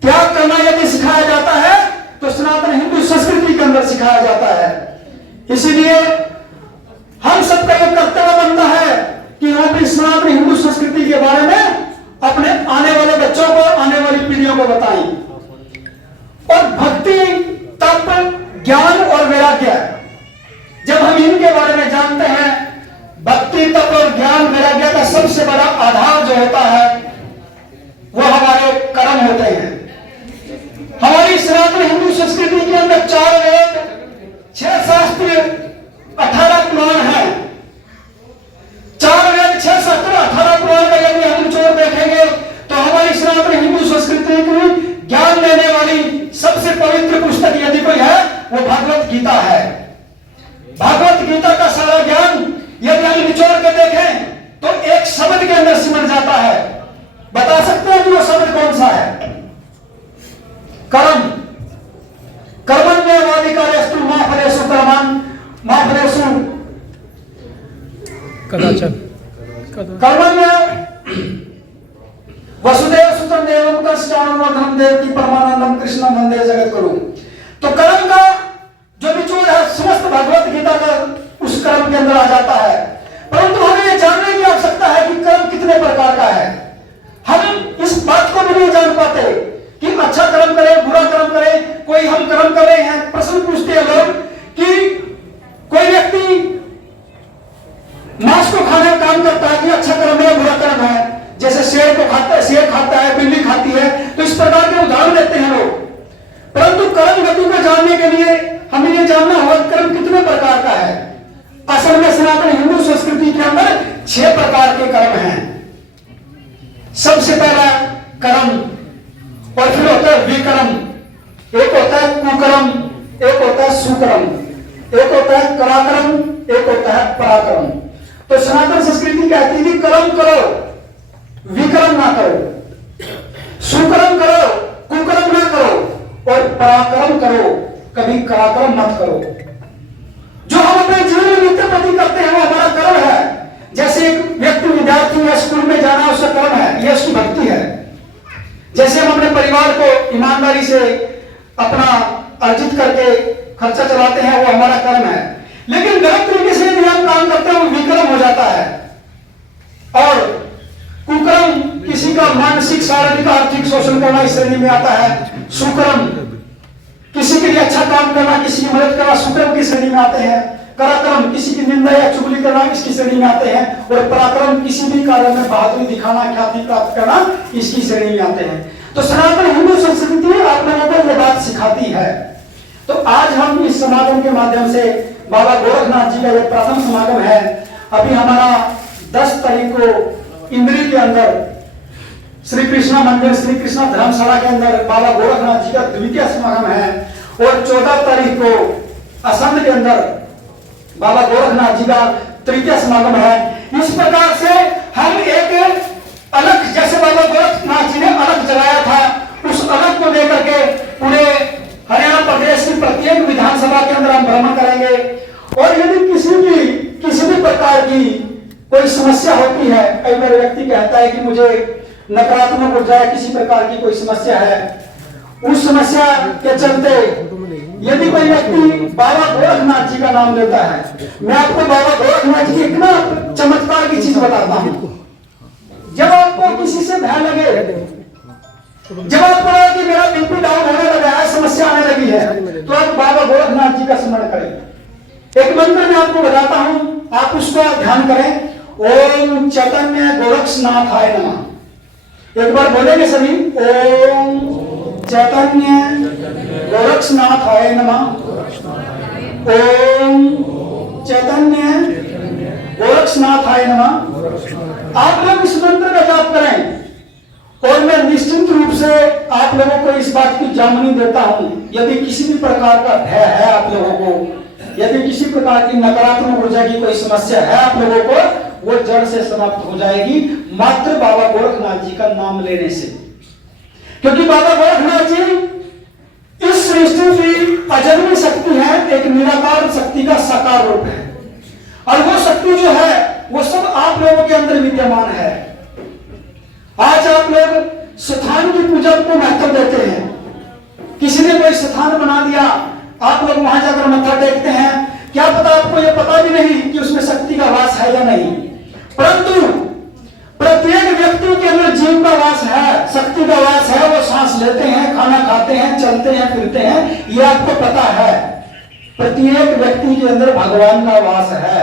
त्याग करना यदि सिखाया जाता है तो सनातन हिंदू संस्कृति के अंदर सिखाया जाता है। इसीलिए हम सबका यह कर्तव्य बनता है कि हम अपनी सनातन हिंदू संस्कृति के बारे में अपने आने वाले बच्चों को, आने वाली पीढ़ियों को बताएं। और भक्ति, तप, ज्ञान और वैराग्य, जब हम इनके बारे में जानते हैं, भक्ति, तप और ज्ञान वैराग्य का सबसे बड़ा आधार जो होता है वो हमारे कर्म होते हैं। हमारी सनातन हिंदू संस्कृति के अंदर 4 वेद, 6 शास्त्र, 18 पुराण है। 4 वेद, 6 शास्त्र, 18 पुराण का यदि हम निचोड़ देखेंगे तो हमारी सनातन हिंदू संस्कृति की ज्ञान देने वाली सबसे पवित्र पुस्तक यदि कोई है वो भगवत गीता है। भगवत गीता का सारा ज्ञान यदि हम निचोड़ के देखें तो एक शब्द के अंदर सिमट जाता है। बता सकते हैं कि वो शब्द कौन सा है? कर्म। कर्मण्येवाधिकारस्तु मा फलेषु कर्मन् मा फलेषु कदाचन। कर्मण्य वसुदेव सुतम देवम कृष्णानंदम देवकी परमानंदम कृष्ण वंदे जगद्गुरु। तो कर्म का जो निचोड़ है समस्त भगवत गीता का उस कर्म के अंदर आ जाता है। परंतु हमें यह जानने की आवश्यकता है कि कर्म कितने प्रकार का है। हम इस बात को भी नहीं जान पाते कि अच्छा कर्म करें, बुरा कर्म करें। कोई हम कर्म कर रहे हैं, प्रश्न पूछते हैं लोग कि कोई व्यक्ति मांस को खाने का काम करता है कि अच्छा कर्म है, बुरा कर्म है। जैसे शेर को खाता है, शेर खाता है, बिल्ली खाती है, तो इस प्रकार के उदाहरण देते हैं लोग। परंतु कर्म गति को जानने के लिए हमें यह जानना होगा कर्म कितने प्रकार का है। असल में सनातन हिंदू संस्कृति के अंदर 6 प्रकार के कर्म हैं। सबसे पहला कर्म, और फिर होता है विकर्म, एक होता है कुकर्म, एक होता है सुकर्म, एक होता है कराक्रम, एक होता है पराक्रम। तो सनातन संस्कृति कहती है कि कर्म करो, विकर्म ना करो, सुकर्म करो, कुकर्म ना करो और पराक्रम करो, कभी पराक्रम मत करो। जो हम अपने जीवन में नित्य प्रति करते हैं वो हमारा कर्म है। जैसे एक व्यक्ति विद्यार्थी है, स्कूल में जाना उसका कर्म है, यह उसकी भक्ति है। जैसे हम अपने परिवार को ईमानदारी से अपना अर्जित करके खर्चा चलाते हैं वो हमारा कर्म है। लेकिन गलत तरीके से यदि हम काम करते हैं वो विकर्म हो जाता है। और कुकर्म किसी का मानसिक, शारीरिक, आर्थिक शोषण करना इस श्रेणी में आता है। सुकर्म किसी के लिए अच्छा काम करना, किसी की मदद करना, सुकर्म की श्रेणी में आते हैं। पराक्रम किसी की निंदा या चुगली करना इसकी श्रेणी में आते हैं। और पराक्रम किसी भी कार्य में बहादुरी दिखाना, ख्याति प्राप्त करना इसकी श्रेणी में आते हैं। तो सनातन हिंदू संस्कृति आप लोगों को यह बात सिखाती है। तो आज हम इस समागम के माध्यम से बाबा गोरखनाथ जी का यह प्रथम समागम है। अभी हमारा 10 तारीख को इंद्री के अंदर श्री कृष्णा मंदिर, श्री कृष्णा धर्मशाला के अंदर बाबा गोरखनाथ जी का द्वितीय समागम है। और 14 तारीख को असंध के अंदर बाबा गोरखनाथ जी का तृतीय समागम है। इस प्रकार से हम एक अलग, जैसे बाबा गोरखनाथ जी ने अलग जलाया था, उस अलग को लेकर के पूरे हरियाणा प्रदेश की प्रत्येक विधानसभा के अंदर हम भ्रमण करेंगे। और यदि किसी भी प्रकार की कोई समस्या होती है, कई बार व्यक्ति कहता है कि मुझे नकारात्मक ऊर्जा या किसी प्रकार की कोई समस्या है, उस समस्या के चलते यदि कोई व्यक्ति बाबा गोरखनाथ जी का नाम लेता है, मैं आपको बाबा गोरखनाथ जी की इतना चमत्कार की चीज बताता हूं। जब आपको किसी से भय लगे, जब आपको लगे कि मेरा बीपी डाउन होने लगा है, समस्या आने लगी है, तो आप बाबा गोरखनाथ जी का स्मरण करें। एक मंत्र मैं आपको बताता हूं, आप उसका ध्यान करें। ओम चैतन्य गोरक्षनाथाय नमः। एक बार बोलेंगे सभी, ओम चैतन्य गोरक्षनाथाय नमः। ओम चैतन्य गोरक्षनाथाय नमः। आप लोग इस मंत्र का जाप करें और मैं निश्चित रूप से आप आप लोगों को इस बात की जानकारी देता हूं, यदि किसी भी प्रकार का भय है आप लोगों को, यदि किसी प्रकार की नकारात्मक ऊर्जा की कोई समस्या है आप लोगों को, वो जड़ से समाप्त हो जाएगी मात्र बाबा गोरखनाथ जी का नाम लेने से। क्योंकि बाबा गोरखनाथ जी इस सृष्टि की अजन्मी शक्ति है, एक निराकार शक्ति का साकार रूप है, और वो शक्ति जो है वो सब आप लोगों के अंदर विद्यमान है। आज आप लोग स्थान की पूजा को महत्व देते हैं, किसी ने कोई स्थान बना दिया, आप लोग वहां जाकर मत्था टेकते हैं, क्या पता आपको यह पता भी नहीं कि उसमें शक्ति का वास है या नहीं, परंतु प्रत्येक व्यक्ति के अंदर जीव का वास है, शक्ति का वास है। वो सांस लेते हैं, खाना खाते हैं, चलते हैं, फिरते हैं, ये आपको पता है। प्रत्येक व्यक्ति के अंदर भगवान का वास है।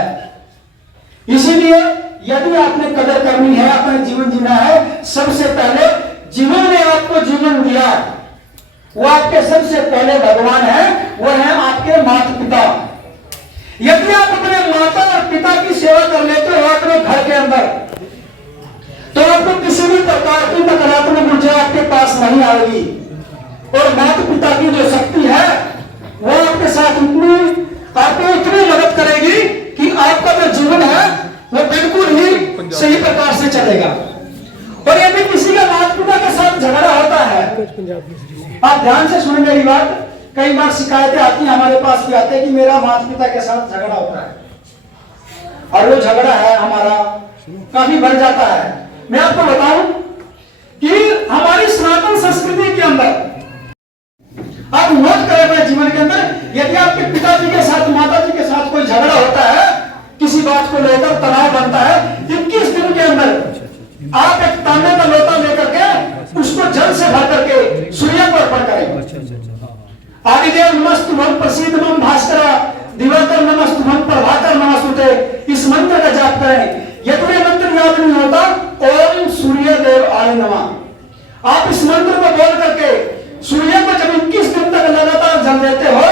इसीलिए यदि आपने कदर करनी है, अपना जीवन जीना है, सबसे पहले जिन्होंने आपको जीवन दिया वो आपके सबसे पहले भगवान है, वो है आपके माता पिता। यदि आप अपने माता और पिता की सेवा कर लेते हो अपने घर के अंदर, तो आपको किसी भी प्रकार की नकारात्मक ऊर्जा आपके पास नहीं आएगी। और माता पिता की जो शक्ति है वो आपके साथ आपको इतनी मदद करेगी कि आपका जो जीवन है वो बिल्कुल ही सही प्रकार से चलेगा। और यदि किसी का माता पिता के साथ झगड़ा होता है, आप ध्यान से सुन मेरी बात, कई बार शिकायतें आती हैं, हमारे पास भी आते हैं कि मेरा माता पिता के साथ झगड़ा होता है, और वो झगड़ा है हमारा काफी बढ़ जाता है। मैं आपको बताऊं कि हमारी सनातन संस्कृति के अंदर आप नोट करें अपने जीवन के अंदर, यदि आपके पिताजी के साथ माता जी के साथ कोई झगड़ा होता है, किसी बात को लेकर तनाव बनता है, 21 दिन के अंदर आप एक तांबे का लोटा लेकर के उसको जल से भर करके सूर्य को अर्पण करें। आदिदेव नमस्तुभं प्रसीदमं भास्कर दिवाकर नमस्तुभं प्रभाकर नमस्तुते, इस मंत्र का जाप करें। यदि ये मंत्र याद नहीं होता, ओम सूर्य देव आय नमः, आप इस मंत्र को बोल करके सूर्य को जब 21 दिन तक लगातार जल देते हो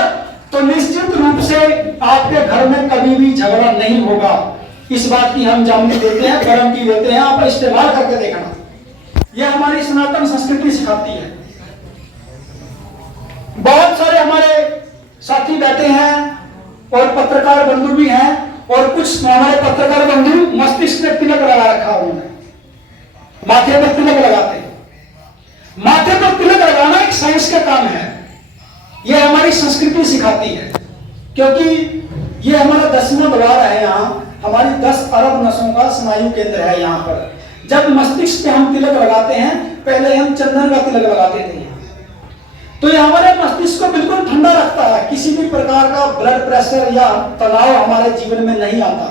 तो निश्चित रूप से आपके घर में कभी भी झगड़ा नहीं होगा। इस बात की हम जानकारी देते हैं, गारंटी देते हैं, आप इस्तेमाल करके देखना। यह हमारी सनातन संस्कृति सिखाती है। बहुत सारे हमारे साथी बैठे हैं और पत्रकार बंधु भी हैं, और कुछ हमारे पत्रकार बंधु मस्तिष्क में तिलक लगा रखा उन्होंने, माथे पर तिलक लगाते हैं। माथे पर तिलक लगाना एक साइंस का काम है, यह हमारी संस्कृति सिखाती है। क्योंकि यह हमारा 10वां द्वार है, यहाँ हमारी 10 अरब नसों का स्नायु केंद्र है। यहाँ पर जब मस्तिष्क पे हम तिलक लगाते हैं, पहले हम चंदन का तिलक लगाते थे, तो ये हमारे मस्तिष्क को बिल्कुल ठंडा रखता है, किसी भी प्रकार का ब्लड प्रेशर या तनाव हमारे जीवन में नहीं आता।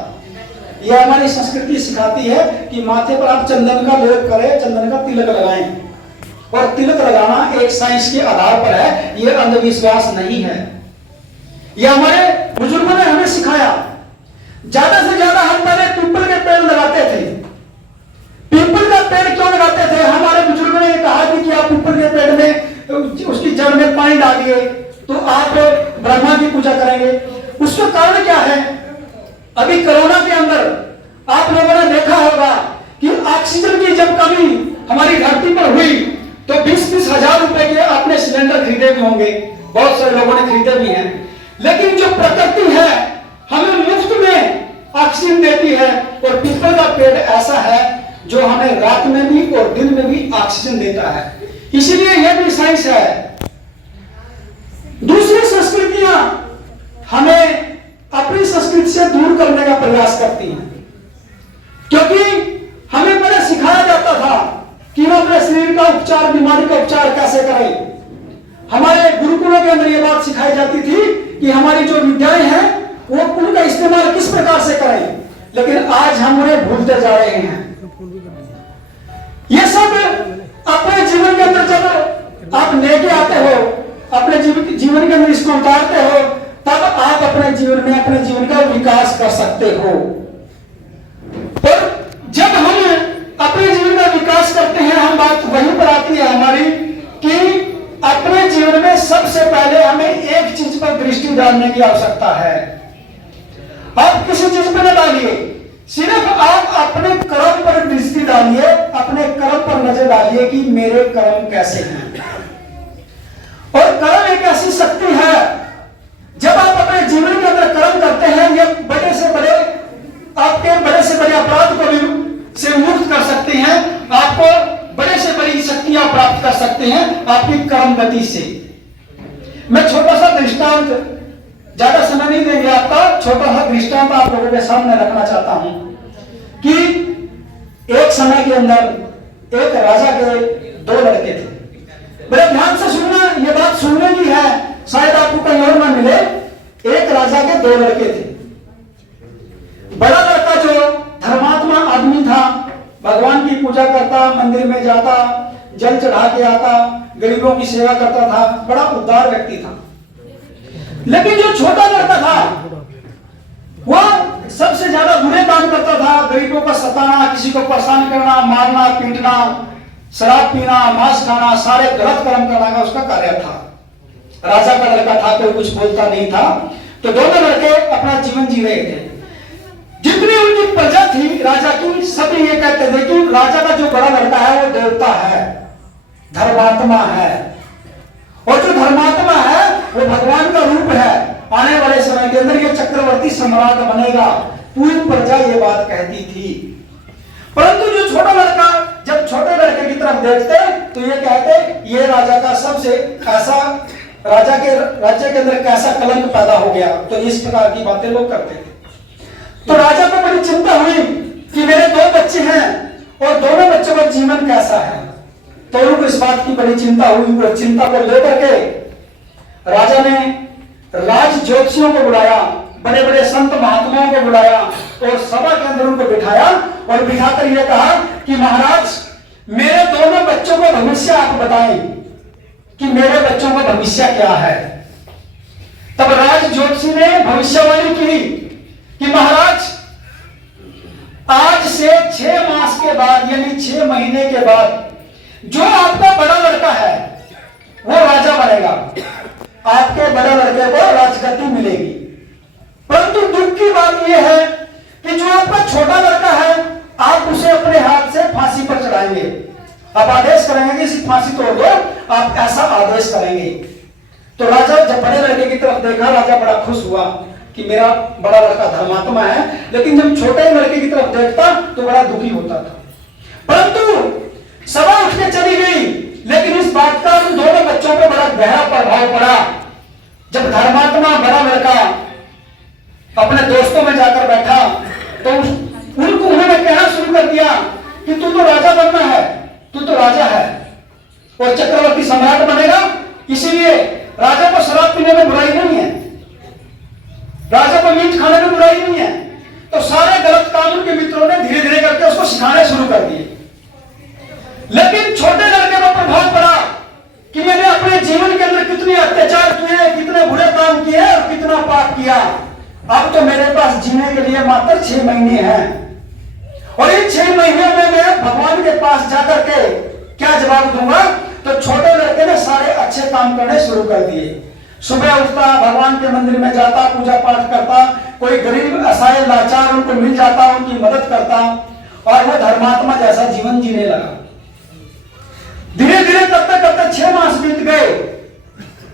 यह हमारी संस्कृति सिखाती है कि माथे पर आप चंदन का लेप करें, चंदन का तिलक लगाएं। और तिलक लगाना एक साइंस के आधार पर है, यह अंधविश्वास नहीं है। यह हमारे बुजुर्गों ने हमें सिखाया। ज्यादा से ज्यादा हम पहले पीपल के पेड़ लगाते थे। पीपल का पेड़ क्यों लगाते थे? हमारे बुजुर्गों ने कहा कि आप पीपल के पेड़ में उसकी जड़ में पानी डालिए तो आप ब्रह्मा की पूजा करेंगे। उसका कारण क्या है? अभी कोरोना के अंदर आप लोगों ने देखा होगा कि ऑक्सीजन की जब कमी हमारी धरती पर हुई तो 20-20 हजार रुपए के आपने सिलेंडर खरीदे भी होंगे, बहुत सारे लोगों ने खरीदे भी हैं। लेकिन जो प्रकृति है हमें मुफ्त में ऑक्सीजन देती है, और पीपल का पेड़ ऐसा है जो हमें रात में भी और दिन में भी ऑक्सीजन देता है। इसीलिए यह भी साइंस है। दूसरी संस्कृतियां हमें अपनी संस्कृति से दूर करने का प्रयास करती हैं, क्योंकि हमें पहले सिखाया जाता था कि हम अपने शरीर का उपचार, बीमारी का उपचार कैसे करें। हमारे गुरुकुलों के अंदर यह बात सिखाई जाती थी कि हमारी जो विद्याएं हैं वो उनका इस्तेमाल किस प्रकार से करें, लेकिन आज हम उन्हें भूलते जा रहे हैं। ये सब अपने जीवन के अंदर जब आप लेके आते हो, अपने जीवन के अंदर इसको उतारते हो, तब आप अपने जीवन का विकास कर सकते हो। और जब हम अपने जीवन का विकास करते हैं, हम बात वहीं पर आती है हमारी कि अपने जीवन में सबसे पहले हमें एक चीज पर दृष्टि डालने की आवश्यकता है। आप किसी चीज पर न डालिए, सिर्फ आप अपने कर्म पर दृष्टि डालिए, अपने कर्म पर नजर डालिए कि मेरे कर्म कैसे हैं। और कर्म एक ऐसी शक्ति है, जब आप अपने जीवन के अंदर कर्म करते हैं, ये बड़े से बड़े आपके बड़े से बड़े अपराध को भी से मुक्त कर सकते हैं, आपको बड़े से बड़ी शक्तियां प्राप्त कर सकते हैं आपकी कर्म गति से। मैं छोटा सा दृष्टांत, ज्यादा समय नहीं देंगे आपका, छोटा सा दृष्टांत आप लोगों के सामने रखना चाहता हूं कि एक समय के अंदर एक राजा के दो लड़के थे। बड़े ध्यान से सुनना, यह बात सुनने की है, शायद आपको कहीं और ना मिले। एक राजा के दो लड़के थे। बड़ा लड़का जो धर्मात्मा आदमी था, भगवान की पूजा करता, मंदिर में जाता, जल चढ़ा के आता, गरीबों की सेवा करता था, बड़ा उदार व्यक्ति था। लेकिन जो छोटा लड़का था वह सबसे ज्यादा बुरे काम करता था, गरीबों का सताना, किसी को परेशान करना, मारना, पीटना, शराब पीना, मांस खाना, सारे गलत कर्म करना का उसका कार्य था। राजा का लड़का था, कोई कुछ बोलता नहीं था। तो दोनों लड़के अपना जीवन जी रहे थे। जितनी उनकी प्रजा थी राजा की, सभी ये कहते थे कि राजा का जो बड़ा लड़का है वो देवता है, धर्मात्मा है, और जो धर्मात्मा है वो भगवान का रूप है, आने वाले समय के अंदर ये चक्रवर्ती सम्राट बनेगा। पूरी प्रजा ये बात कहती थी। परंतु जो छोटा लड़का जब छोटे लड़के की तरफ देखते तो ये कहते ये राजा का सबसे ऐसा राज्य के अंदर कैसा कलंक पैदा हो गया। तो इस प्रकार की बातें लोग करते थे। तो राजा को बड़ी चिंता हुई कि मेरे दो बच्चे हैं और दोनों बच्चों का जीवन कैसा है। तो उनको इस बात की बड़ी चिंता हुई। वो चिंता को लेकर के राजा ने राज ज्योतिषियों को बुलाया, बड़े बड़े संत महात्माओं को बुलाया और सभा के अंदर उनको बिठाया और बिठाकर यह कहा कि महाराज मेरे दोनों बच्चों का भविष्य आप बताएं कि मेरे बच्चों का भविष्य क्या है। तब राज ज्योतिषी ने भविष्यवाणी की कि महाराज आज से 6 मास के बाद यानी 6 महीने के बाद जो आपका बड़ा लड़का है वो राजा बनेगा, आपके बड़े लड़के को राजगद्दी मिलेगी। परंतु दुख की बात यह है कि जो आपका छोटा लड़का है आप उसे अपने हाथ से फांसी पर चढ़ाएंगे। आप आदेश करेंगे कि इसी फांसी तोड़ दो, आप ऐसा आदेश करेंगे। तो राजा जब बड़े लड़के की तरफ देखा, राजा बड़ा खुश हुआ कि मेरा बड़ा लड़का धर्मात्मा है। लेकिन जब छोटे लड़के की तरफ देखता तो बड़ा दुखी होता था। परंतु सभा उठ के चली गई, लेकिन इस बात का उन दोनों बच्चों पर बड़ा गहरा प्रभाव पड़ा। जब धर्मात्मा बड़ा लड़का अपने दोस्तों में जाकर बैठा तो उन्होंने कहना शुरू कर दिया कि तू तो राजा बनना है, तू तो राजा है और चक्रवर्ती सम्राट बनेगा, इसीलिए राजा को शराब पीने में बुराई नहीं है, राजा को मीट खाने में बुराई नहीं है। तो सारे गलत काम उनके मित्रों ने धीरे धीरे करके उसको सिखाने शुरू कर दिए। लेकिन छोटे लड़के पर प्रभाव पड़ा कि मैंने अपने जीवन के अंदर कितने अत्याचार किए, कितने बुरे काम किए और कितना पाप किया। अब तो मेरे पास जीने के लिए मात्र 6 महीने हैं और इन 6 महीने में मैं भगवान के पास जाकर के क्या जवाब दूंगा। तो छोटे लड़के ने सारे अच्छे काम करने शुरू कर दिए। सुबह उठता, भगवान के मंदिर में जाता, पूजा पाठ करता, कोई गरीब असहाय लाचार उनको मिल जाता, उनकी मदद करता और वो धर्मात्मा जैसा जीवन जीने लगा। धीरे धीरे करते करते 6 मास बीत गए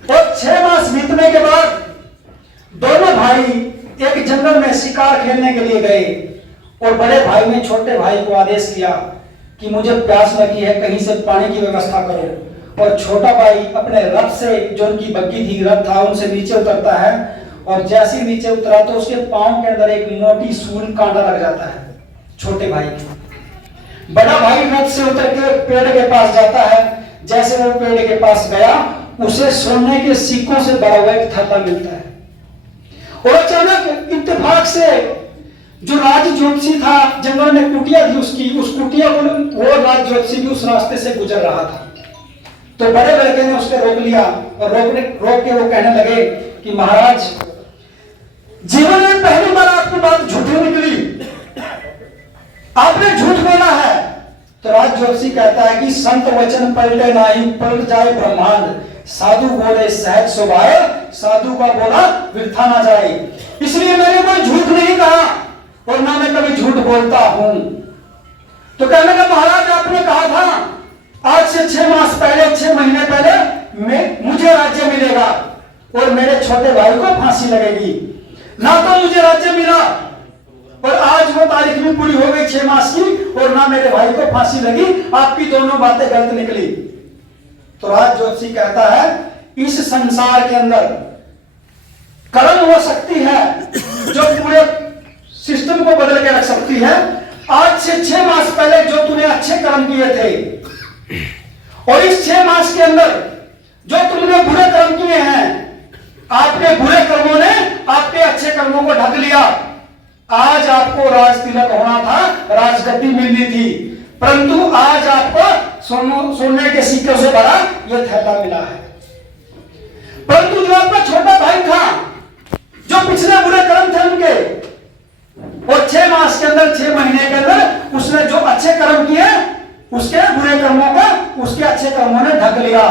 और 6 मास बीतने के बाद दोनों भाई एक जंगल में शिकार खेलने के लिए गए और बड़े भाई ने छोटे भाई को आदेश किया कि मुझे प्यास लगी है, कहीं से पानी की व्यवस्था करो। और छोटा भाई अपने रथ से, जो उनकी बग्गी थी, रथ था, उनसे नीचे उतरता है और जैसे ही नीचे उतरा तो उसके पांव के अंदर एक मोटी सूल कांटा लग जाता है छोटे भाई के। बड़ा भाई रथ से उतर के पेड़ के पास जाता है। जैसे वो पेड़ के पास गया, उसे सोने के सिक्कों से भरा हुआ एक थैला मिलता है और अचानक इत्तेफाक से जो राज ज्योतिषी था, जंगल में कुटिया थी उसकी, उस कुटिया को वो राज ज्योतिषी भी उस रास्ते से गुजर रहा था। तो बड़े लड़के ने उसको रोक लिया और रोक के वो कहने लगे कि महाराज जीवन में पहली बार आपकी बात झूठी निकली, आपने झूठ बोला है। तो राज ज्योतिषी कहता है कि संत वचन पलटे नहीं, पलट जाए ब्रह्मांड, साधु बोले सहज स्वभाव, साधु का बोला वृथा ना जाए। इसलिए मैंने कोई झूठ नहीं कहा और ना मैं कभी झूठ बोलता हूं। तो कहने लगा महाराज आपने कहा था आज से 6 मास पहले, 6 महीने पहले मुझे राज्य और मेरे छोटे भाई को फांसी लगेगी। ना तो मुझे राज्य मिला और आज वो तारीख भी पूरी हो गई 6 मास की, और ना मेरे भाई को फांसी लगी। आपकी दोनों बातें गलत निकली। तो राज ज्योतिषी कहता है इस संसार के अंदर कर्म हो सकती है जो पूरे सिस्टम को बदल के रख सकती है। आज से 6 मास पहले जो तूने अच्छे कर्म किए थे और इस 6 मास के अंदर जो तुमने बुरे कर्म किए हैं, आपके बुरे कर्मों ने आपके अच्छे कर्मों को ढक लिया। आज आपको राज तिलक होना था, राजगद्दी मिलनी थी, परंतु आज आपको सोने के सिक्कों से भरा यह थैला मिला है। परंतु जो आपका छोटा भाई था, जो पिछले बुरे कर्म थे उनके, और 6 मास के अंदर 6 महीने के अंदर उसने जो अच्छे कर्म किए, उसके बुरे कर्मों को उसके अच्छे कर्मों ने ढक लिया।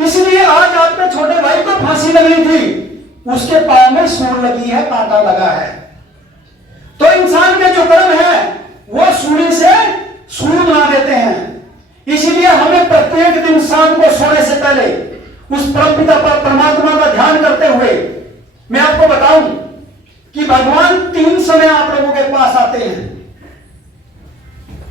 इसलिए आज आपके छोटे भाई को फांसी लगनी थी, उसके पांव में सूंड लगी है, कांटा लगा है। तो इंसान के जो कर्म है वो सूली से सूंड बना देते हैं। इसीलिए हमें प्रत्येक दिन शाम को सोने से पहले उस परमपिता परमात्मा का ध्यान करते हुए, मैं आपको बताऊं कि भगवान 3 समय आप लोगों के पास आते हैं।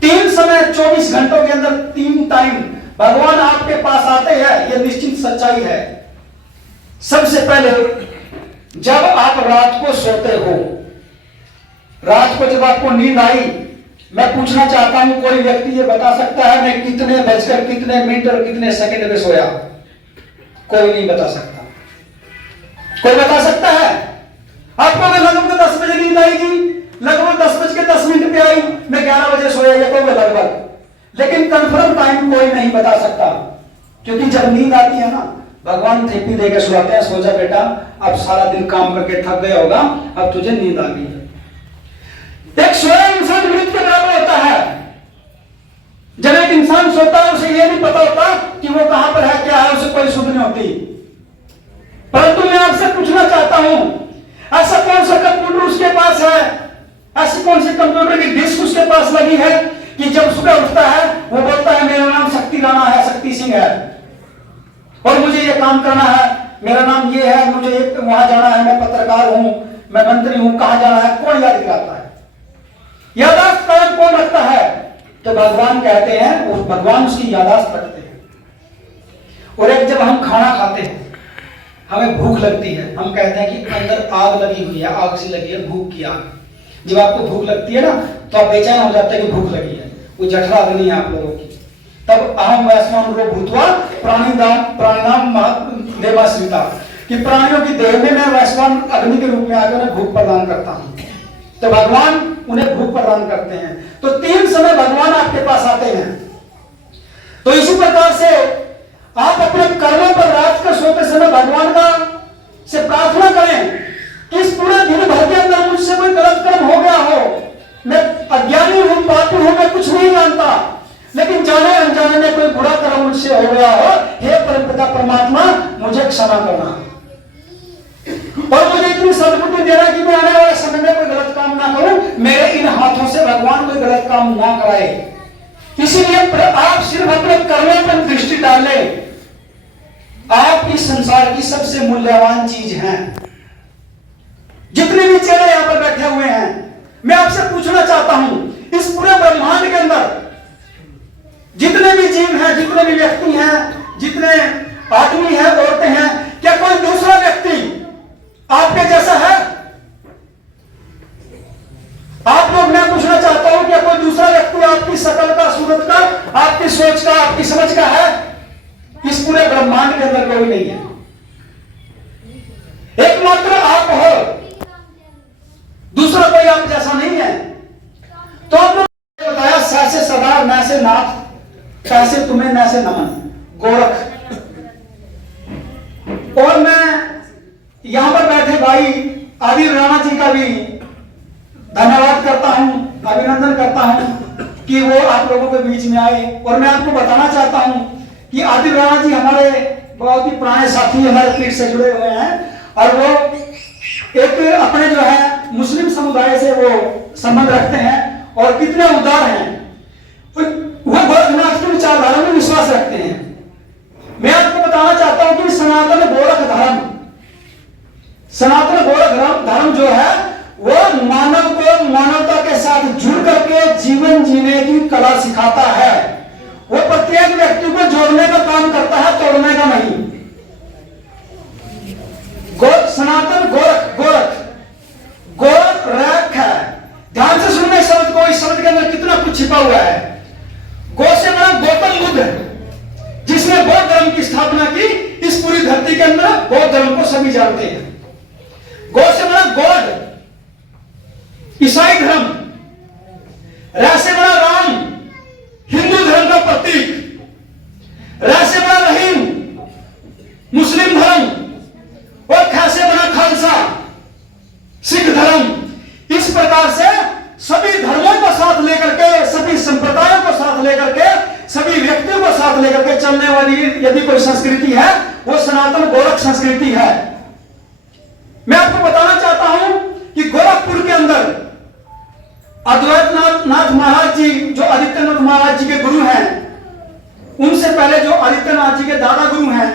3 समय 24 घंटों के अंदर 3 टाइम भगवान आपके पास आते हैं, यह निश्चित सच्चाई है। सबसे पहले जब आप रात को सोते हो, रात को जब आपको नींद आई, मैं पूछना चाहता हूं कोई व्यक्ति ये बता सकता है मैं कितने बजकर कितने मिनट और कितने सेकंड में सोया? कोई नहीं बता सकता। कोई बता सकता है? आपको लगभग 10 बजे नींद आएगी, लगभग 10:10 पे आई, मैं 11 बजे सोया, ये कहोगे लगभग, लेकिन कंफर्म टाइम कोई नहीं बता सकता। क्योंकि जब नींद आती है ना, भगवान थेपी देकर सुलाते हैं, सो जा बेटा, अब सारा दिन काम करके थक गया होगा, अब तुझे नींद आ गई है। एक सोया इंसान मृत के बराबर होता है। जब एक इंसान सोता है उसे यह नहीं पता होता कि वो कहां पर है, क्या है, उसे कोई सुध नहीं होती। परंतु मैं आपसे पूछना चाहता हूं, ऐसा कौन सा कंप्यूटर उसके पास है, ऐसी कौन सी कंप्यूटर की डिस्क उसके पास लगी है कि जब सुबह उठता है वो बोलता है मेरा नाम शक्ति राणा है, शक्ति सिंह है, और मुझे ये काम करना है, मेरा नाम ये है, मुझे वहां जाना है, मैं पत्रकार हूं, मैं मंत्री हूं, कहां जाना है, कौन याद दिलाता है? यादाश्त कायम कौन रखता है? तो भगवान कहते हैं, वो भगवान उसकी यादाश्त रखते हैं। और एक जब हम खाना खाते हैं, हमें भूख लगती है, हम कहते हैं कि अंदर आग लगी हुई है, आग सी लगी है, भूख की आग। जब आपको भूख लगती है ना, तो आप बेचैन हो जाते हैं कि भूख लगी है, वो जठरा अग्नि है आप लोगों की। तब अहम वैश्वान रो भूतवा प्राणिनाम देवाश्रिता, कि प्राणियों की देह में मैं वैश्वान अग्नि के रूप में आकर उन्हें भूख प्रदान करता हूं। तो भगवान उन्हें भूख प्रदान करते हैं। तो 3 समय भगवान आपके पास आते हैं। तो इसी प्रकार से आप अपने कर्मों पर रात को सोते समय भगवान का से प्रार्थना करें कि इस पूरे दिन भर के अंदर मुझसे कोई गलत कर्म हो गया हो, मैं अज्ञानी हूं, पापी हूं, मैं कुछ नहीं जानता, लेकिन जाने अनजाने में कोई बुरा कर्म मुझसे हो गया हो, हे परमपिता परमात्मा मुझे क्षमा करना और मुझे इतनी सद्बुद्धि देना कि मैं आने वाले समय में कोई गलत काम ना करूं, मेरे इन हाथों से भगवान कोई गलत काम ना कराए। इसीलिए आप सिर्फ अपने कर्मों पर दृष्टि डालें। आप इस संसार की सबसे मूल्यवान चीज हैं। जितने भी चेहरे यहां पर बैठे हुए हैं, मैं आपसे पूछना चाहता हूं, इस पूरे ब्रह्मांड के अंदर जितने भी जीव हैं, जितने भी व्यक्ति हैं, जितने आदमी हैं, औरतें हैं, क्या कोई दूसरा व्यक्ति आपके जैसा है? आप लोग, मैं पूछना चाहता हूं, क्या कोई दूसरा व्यक्ति आपकी शकल का, सूरत का, आपकी सोच का, आपकी समझ का है? इस पूरे ब्रह्मांड के अंदर कोई नहीं है, एकमात्र आप हो, दूसरा कोई आप जैसा नहीं है। तो आप लोग बताया सैसे सदा नैसे नाथ, कैसे तुम्हें नैसे नमन, गोरख। और मैं यहां पर बैठे भाई आदिल राणा जी का भी धन्यवाद करता हूं, अभिनंदन करता हूं कि वो आप लोगों के बीच में आए। और मैं आपको बताना चाहता हूं कि आदिल राणा जी हमारे बहुत ही पुराने साथी, हमारे पीठ से जुड़े हुए हैं, और वो एक अपने जो है मुस्लिम समुदाय से वो संबंध रखते हैं और कितने उदार हैं, वो गोरखनाथ की विचारधारा में विश्वास रखते हैं। मैं आपको बताना चाहता हूं कि सनातन गोरख धर्म मानवता के साथ जुड़ करके जीवन जीने की कला सिखाता है। वो प्रत्येक व्यक्ति को जोड़ने का काम करता है, तोड़ने का नहीं। सनातन गोरख रख है। ध्यान से सुनने शब्द को, इस शब्द के अंदर कितना कुछ छिपा हुआ है। गो से बड़ा गौतम बुद्ध है, जिसने बौद्ध धर्म की स्थापना की इस पूरी धरती के अंदर। बौद्ध धर्म को सभी जानते हैं। गौ से बड़ा गॉड, ईसाई धर्म। रा से बड़ा राम, हिंदू धर्म का प्रतीक। रा से बड़ा रहीम, मुस्लिम धर्म। और खा से बड़ा खालसा, सिख धर्म। इस प्रकार से सभी धर्मों को साथ लेकर के, सभी संप्रदायों को साथ लेकर के, सभी व्यक्तियों को साथ लेकर के चलने वाली यदि कोई संस्कृति है, वो सनातन गोरख संस्कृति है। मैं आपको बताना चाहता हूं कि गोरखपुर के अंदर अद्वैतनाथ महाराज जी, जो आदित्यनाथ महाराज जी के गुरु हैं, उनसे पहले जो आदित्यनाथ जी के दादा गुरु हैं,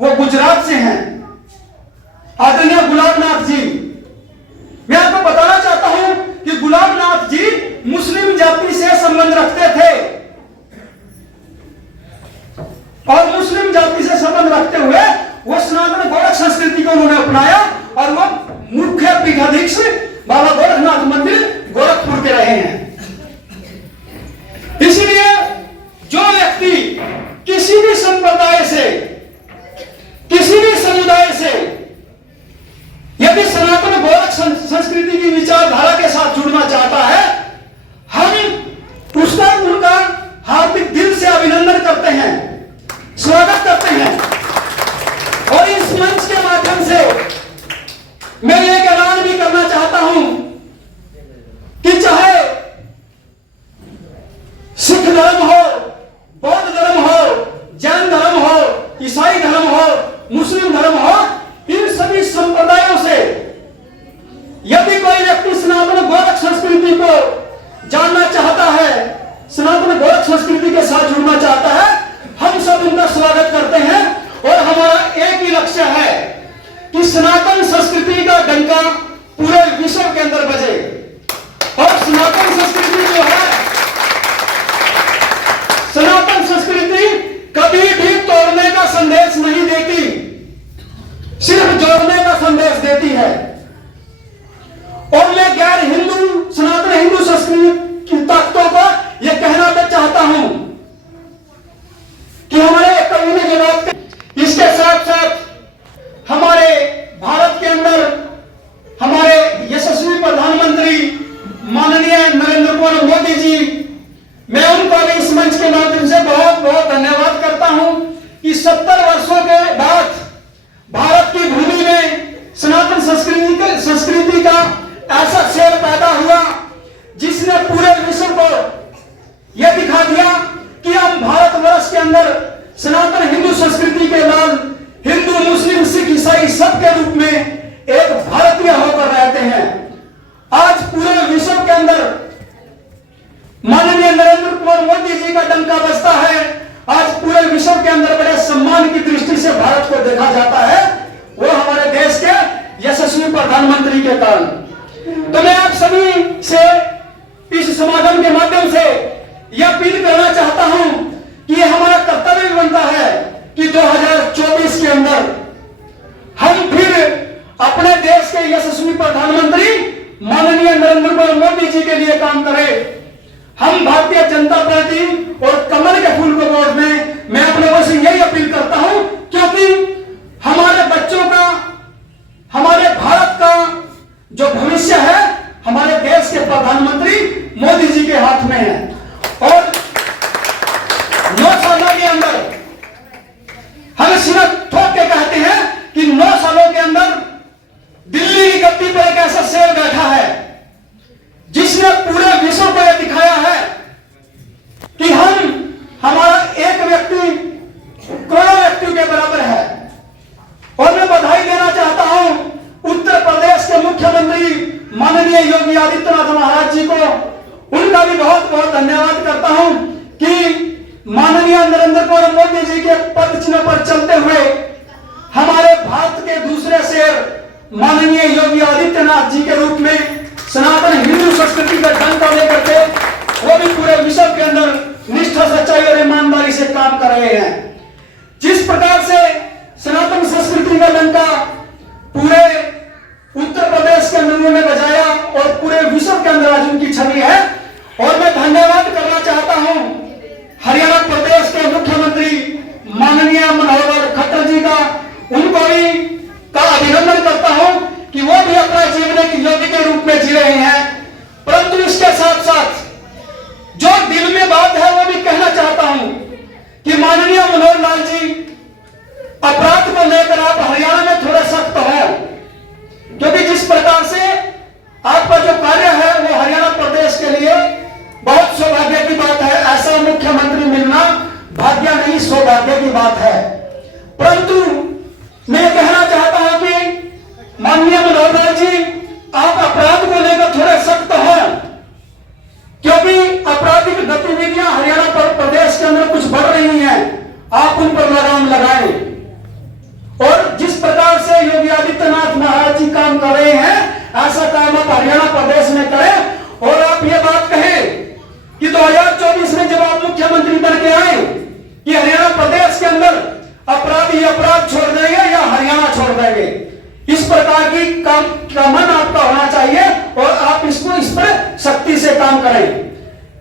वो गुजरात से हैं, आदरणीय गुलाबनाथ जी। मैं आपको बताना चाहता हूं कि गुलाबनाथ जी मुस्लिम जाति से संबंध रखते थे, और मुस्लिम जाति से संबंध रखते हुए वो सनातन गोरख संस्कृति को उन्होंने अपनाया, और वो मुख्य पीठाधीश बाबा गोरखनाथ मंदिर गोरखपुर के रहे हैं। इसलिए जो व्यक्ति किसी भी संप्रदाय से, किसी भी समुदाय से यदि सनातन गोरख संस्कृति की विचारधारा के साथ जुड़ना चाहता है, हम उसका उनका हार्दिक दिल से अभिनंदन करते हैं, स्वागत करते हैं। और इस मंच के माध्यम से मैं एक ऐलान भी करना चाहता हूं कि चाहे सिख धर्म हो, बौद्ध धर्म हो, जैन धर्म हो, ईसाई धर्म हो, मुस्लिम धर्म हो, इन सभी संप्रदायों से यदि कोई व्यक्ति सनातन गोरख संस्कृति को जानना चाहता है, सनातन गोरख संस्कृति के साथ जुड़ना चाहता है, हम सब उनका स्वागत करते हैं। और हमारा एक ही लक्ष्य है कि सनातन संस्कृति का डंका पूरे विश्व के अंदर बजे। और सनातन संस्कृति जो है, सनातन संस्कृति कभी भी तोड़ने का संदेश नहीं देती, सिर्फ जोड़ने का संदेश देती है। और मैं गैर हिंदू, सनातन हिंदू संस्कृति की ताकतों को यह कहना मैं चाहता हूं कि हमारे कवि ने जो बात, इसके साथ साथ हमारे भारत के अंदर हमारे यशस्वी प्रधानमंत्री माननीय नरेंद्र कुमार मोदी जी, मैं उनको भी इस मंच के माध्यम से बहुत बहुत धन्यवाद करता हूं कि 70 वर्षों के बाद भारत की भूमि में सनातन संस्कृति का ऐसा शेर पैदा हुआ जिसने पूरे विश्व को यह दिखा दिया कि हम भारतवर्ष के अंदर सनातन हिंदू संस्कृति के नाम हिंदू, मुस्लिम, सिख, ईसाई सब के रूप में एक भारतीय होकर रहते हैं। आज पूरे विश्व के अंदर माननीय नरेंद्र कुमार मोदी जी का डंका बजता है। आज पूरे विश्व के अंदर बड़े सम्मान की दृष्टि से भारत को देखा जाता है, वो हमारे देश के यशस्वी प्रधानमंत्री के कारण। तो मैं आप सभी से इस समागम के माध्यम से यह अपील करना चाहता हूं कि यह हमारा कर्तव्य बनता है कि 2024 के अंदर हम फिर अपने देश के यशस्वी प्रधानमंत्री माननीय नरेंद्र कुमार मोदी जी के लिए काम करें। हम भारतीय जनता पार्टी और कमल के फूल को वोट में मैं अपने ओर से यही अपील करता हूं, क्योंकि हमारे बच्चों का, हमारे भारत का जो भविष्य है हमारे देश के प्रधानमंत्री मोदी जी के हाथ में है। और 9 सालों के अंदर हम सिर्फ ठोक के कहते हैं कि 9 सालों के अंदर दिल्ली की गद्दी पर एक ऐसा शेर बैठा है जिसने पूरे विश्व को यह दिखाया है कि हमारा एक व्यक्ति करोड़ों व्यक्तियों के बराबर है। और मैं बधाई देना चाहता हूं उत्तर प्रदेश के मुख्यमंत्री माननीय योगी आदित्यनाथ महाराज जी को, उनका भी बहुत बहुत धन्यवाद करता हूं कि माननीय नरेंद्र कुमार मोदी जी के पद चिन्ह पर चलते हुए हमारे भारत के दूसरे शेर माननीय योगी आदित्यनाथ जी के रूप में सनातन हिंदू संस्कृति का डंका लेकर के वो भी पूरे विश्व के अंदर निष्ठा, सच्चाई और ईमानदारी से काम कर रहे हैं। जिस प्रकार से सनातन संस्कृति का डंका पूरे उत्तर प्रदेश के अंदर उन्होंने बजाया और पूरे विश्व के अंदर आज उनकी छवि है। और मैं धन्यवाद करना चाहता हूं हरियाणा प्रदेश के मुख्यमंत्री माननीय मनोहर लाल खट्टर जी का, उनको भी का अभिनंदन करता हूं कि वो भी अपना जीवन एक योगी के रूप में जी रहे हैं। परंतु इसके साथ साथ जो दिल में बात है वो भी कहना चाहता हूं कि माननीय मनोहर लाल जी, अपराध को लेकर आप हरियाणा में थोड़े सख्त हो, क्योंकि जिस प्रकार से आपका जो कार्य है वो हरियाणा प्रदेश के लिए बहुत सौभाग्य की बात है। ऐसा मुख्यमंत्री मिलना भाग्य नहीं, सौभाग्य की बात है। परंतु मैं कहना चाहता हूं कि माननीय मनोहर लाल जी, आप अपराध को लेकर थोड़े सख्त हैं, क्योंकि आपराधिक गतिविधियां हरियाणा प्रदेश के अंदर कुछ बढ़ रही हैं। आप उन पर लगाम लगाएं और जिस प्रकार से योगी आदित्यनाथ महाराज जी काम कर रहे हैं, ऐसा काम आप हरियाणा प्रदेश में करें। और आप ये बात कहें कि 2024 में जब आप मुख्यमंत्री बन के आए कि हरियाणा प्रदेश के अंदर अपराधी अपराध छोड़ देंगे या हरियाणा छोड़ देंगे, इस प्रकार की काम का मन आपका होना चाहिए और आप इस पर सख्ती से काम करें।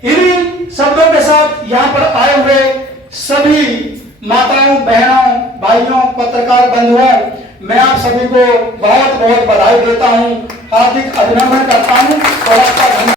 इन्हीं शब्दों के साथ यहाँ पर आए हुए सभी माताओं, बहनों, भाइयों, पत्रकार बंधुओं, मैं आप सभी को बहुत बहुत बधाई देता हूं, हार्दिक अभिनंदन करता हूं और आपका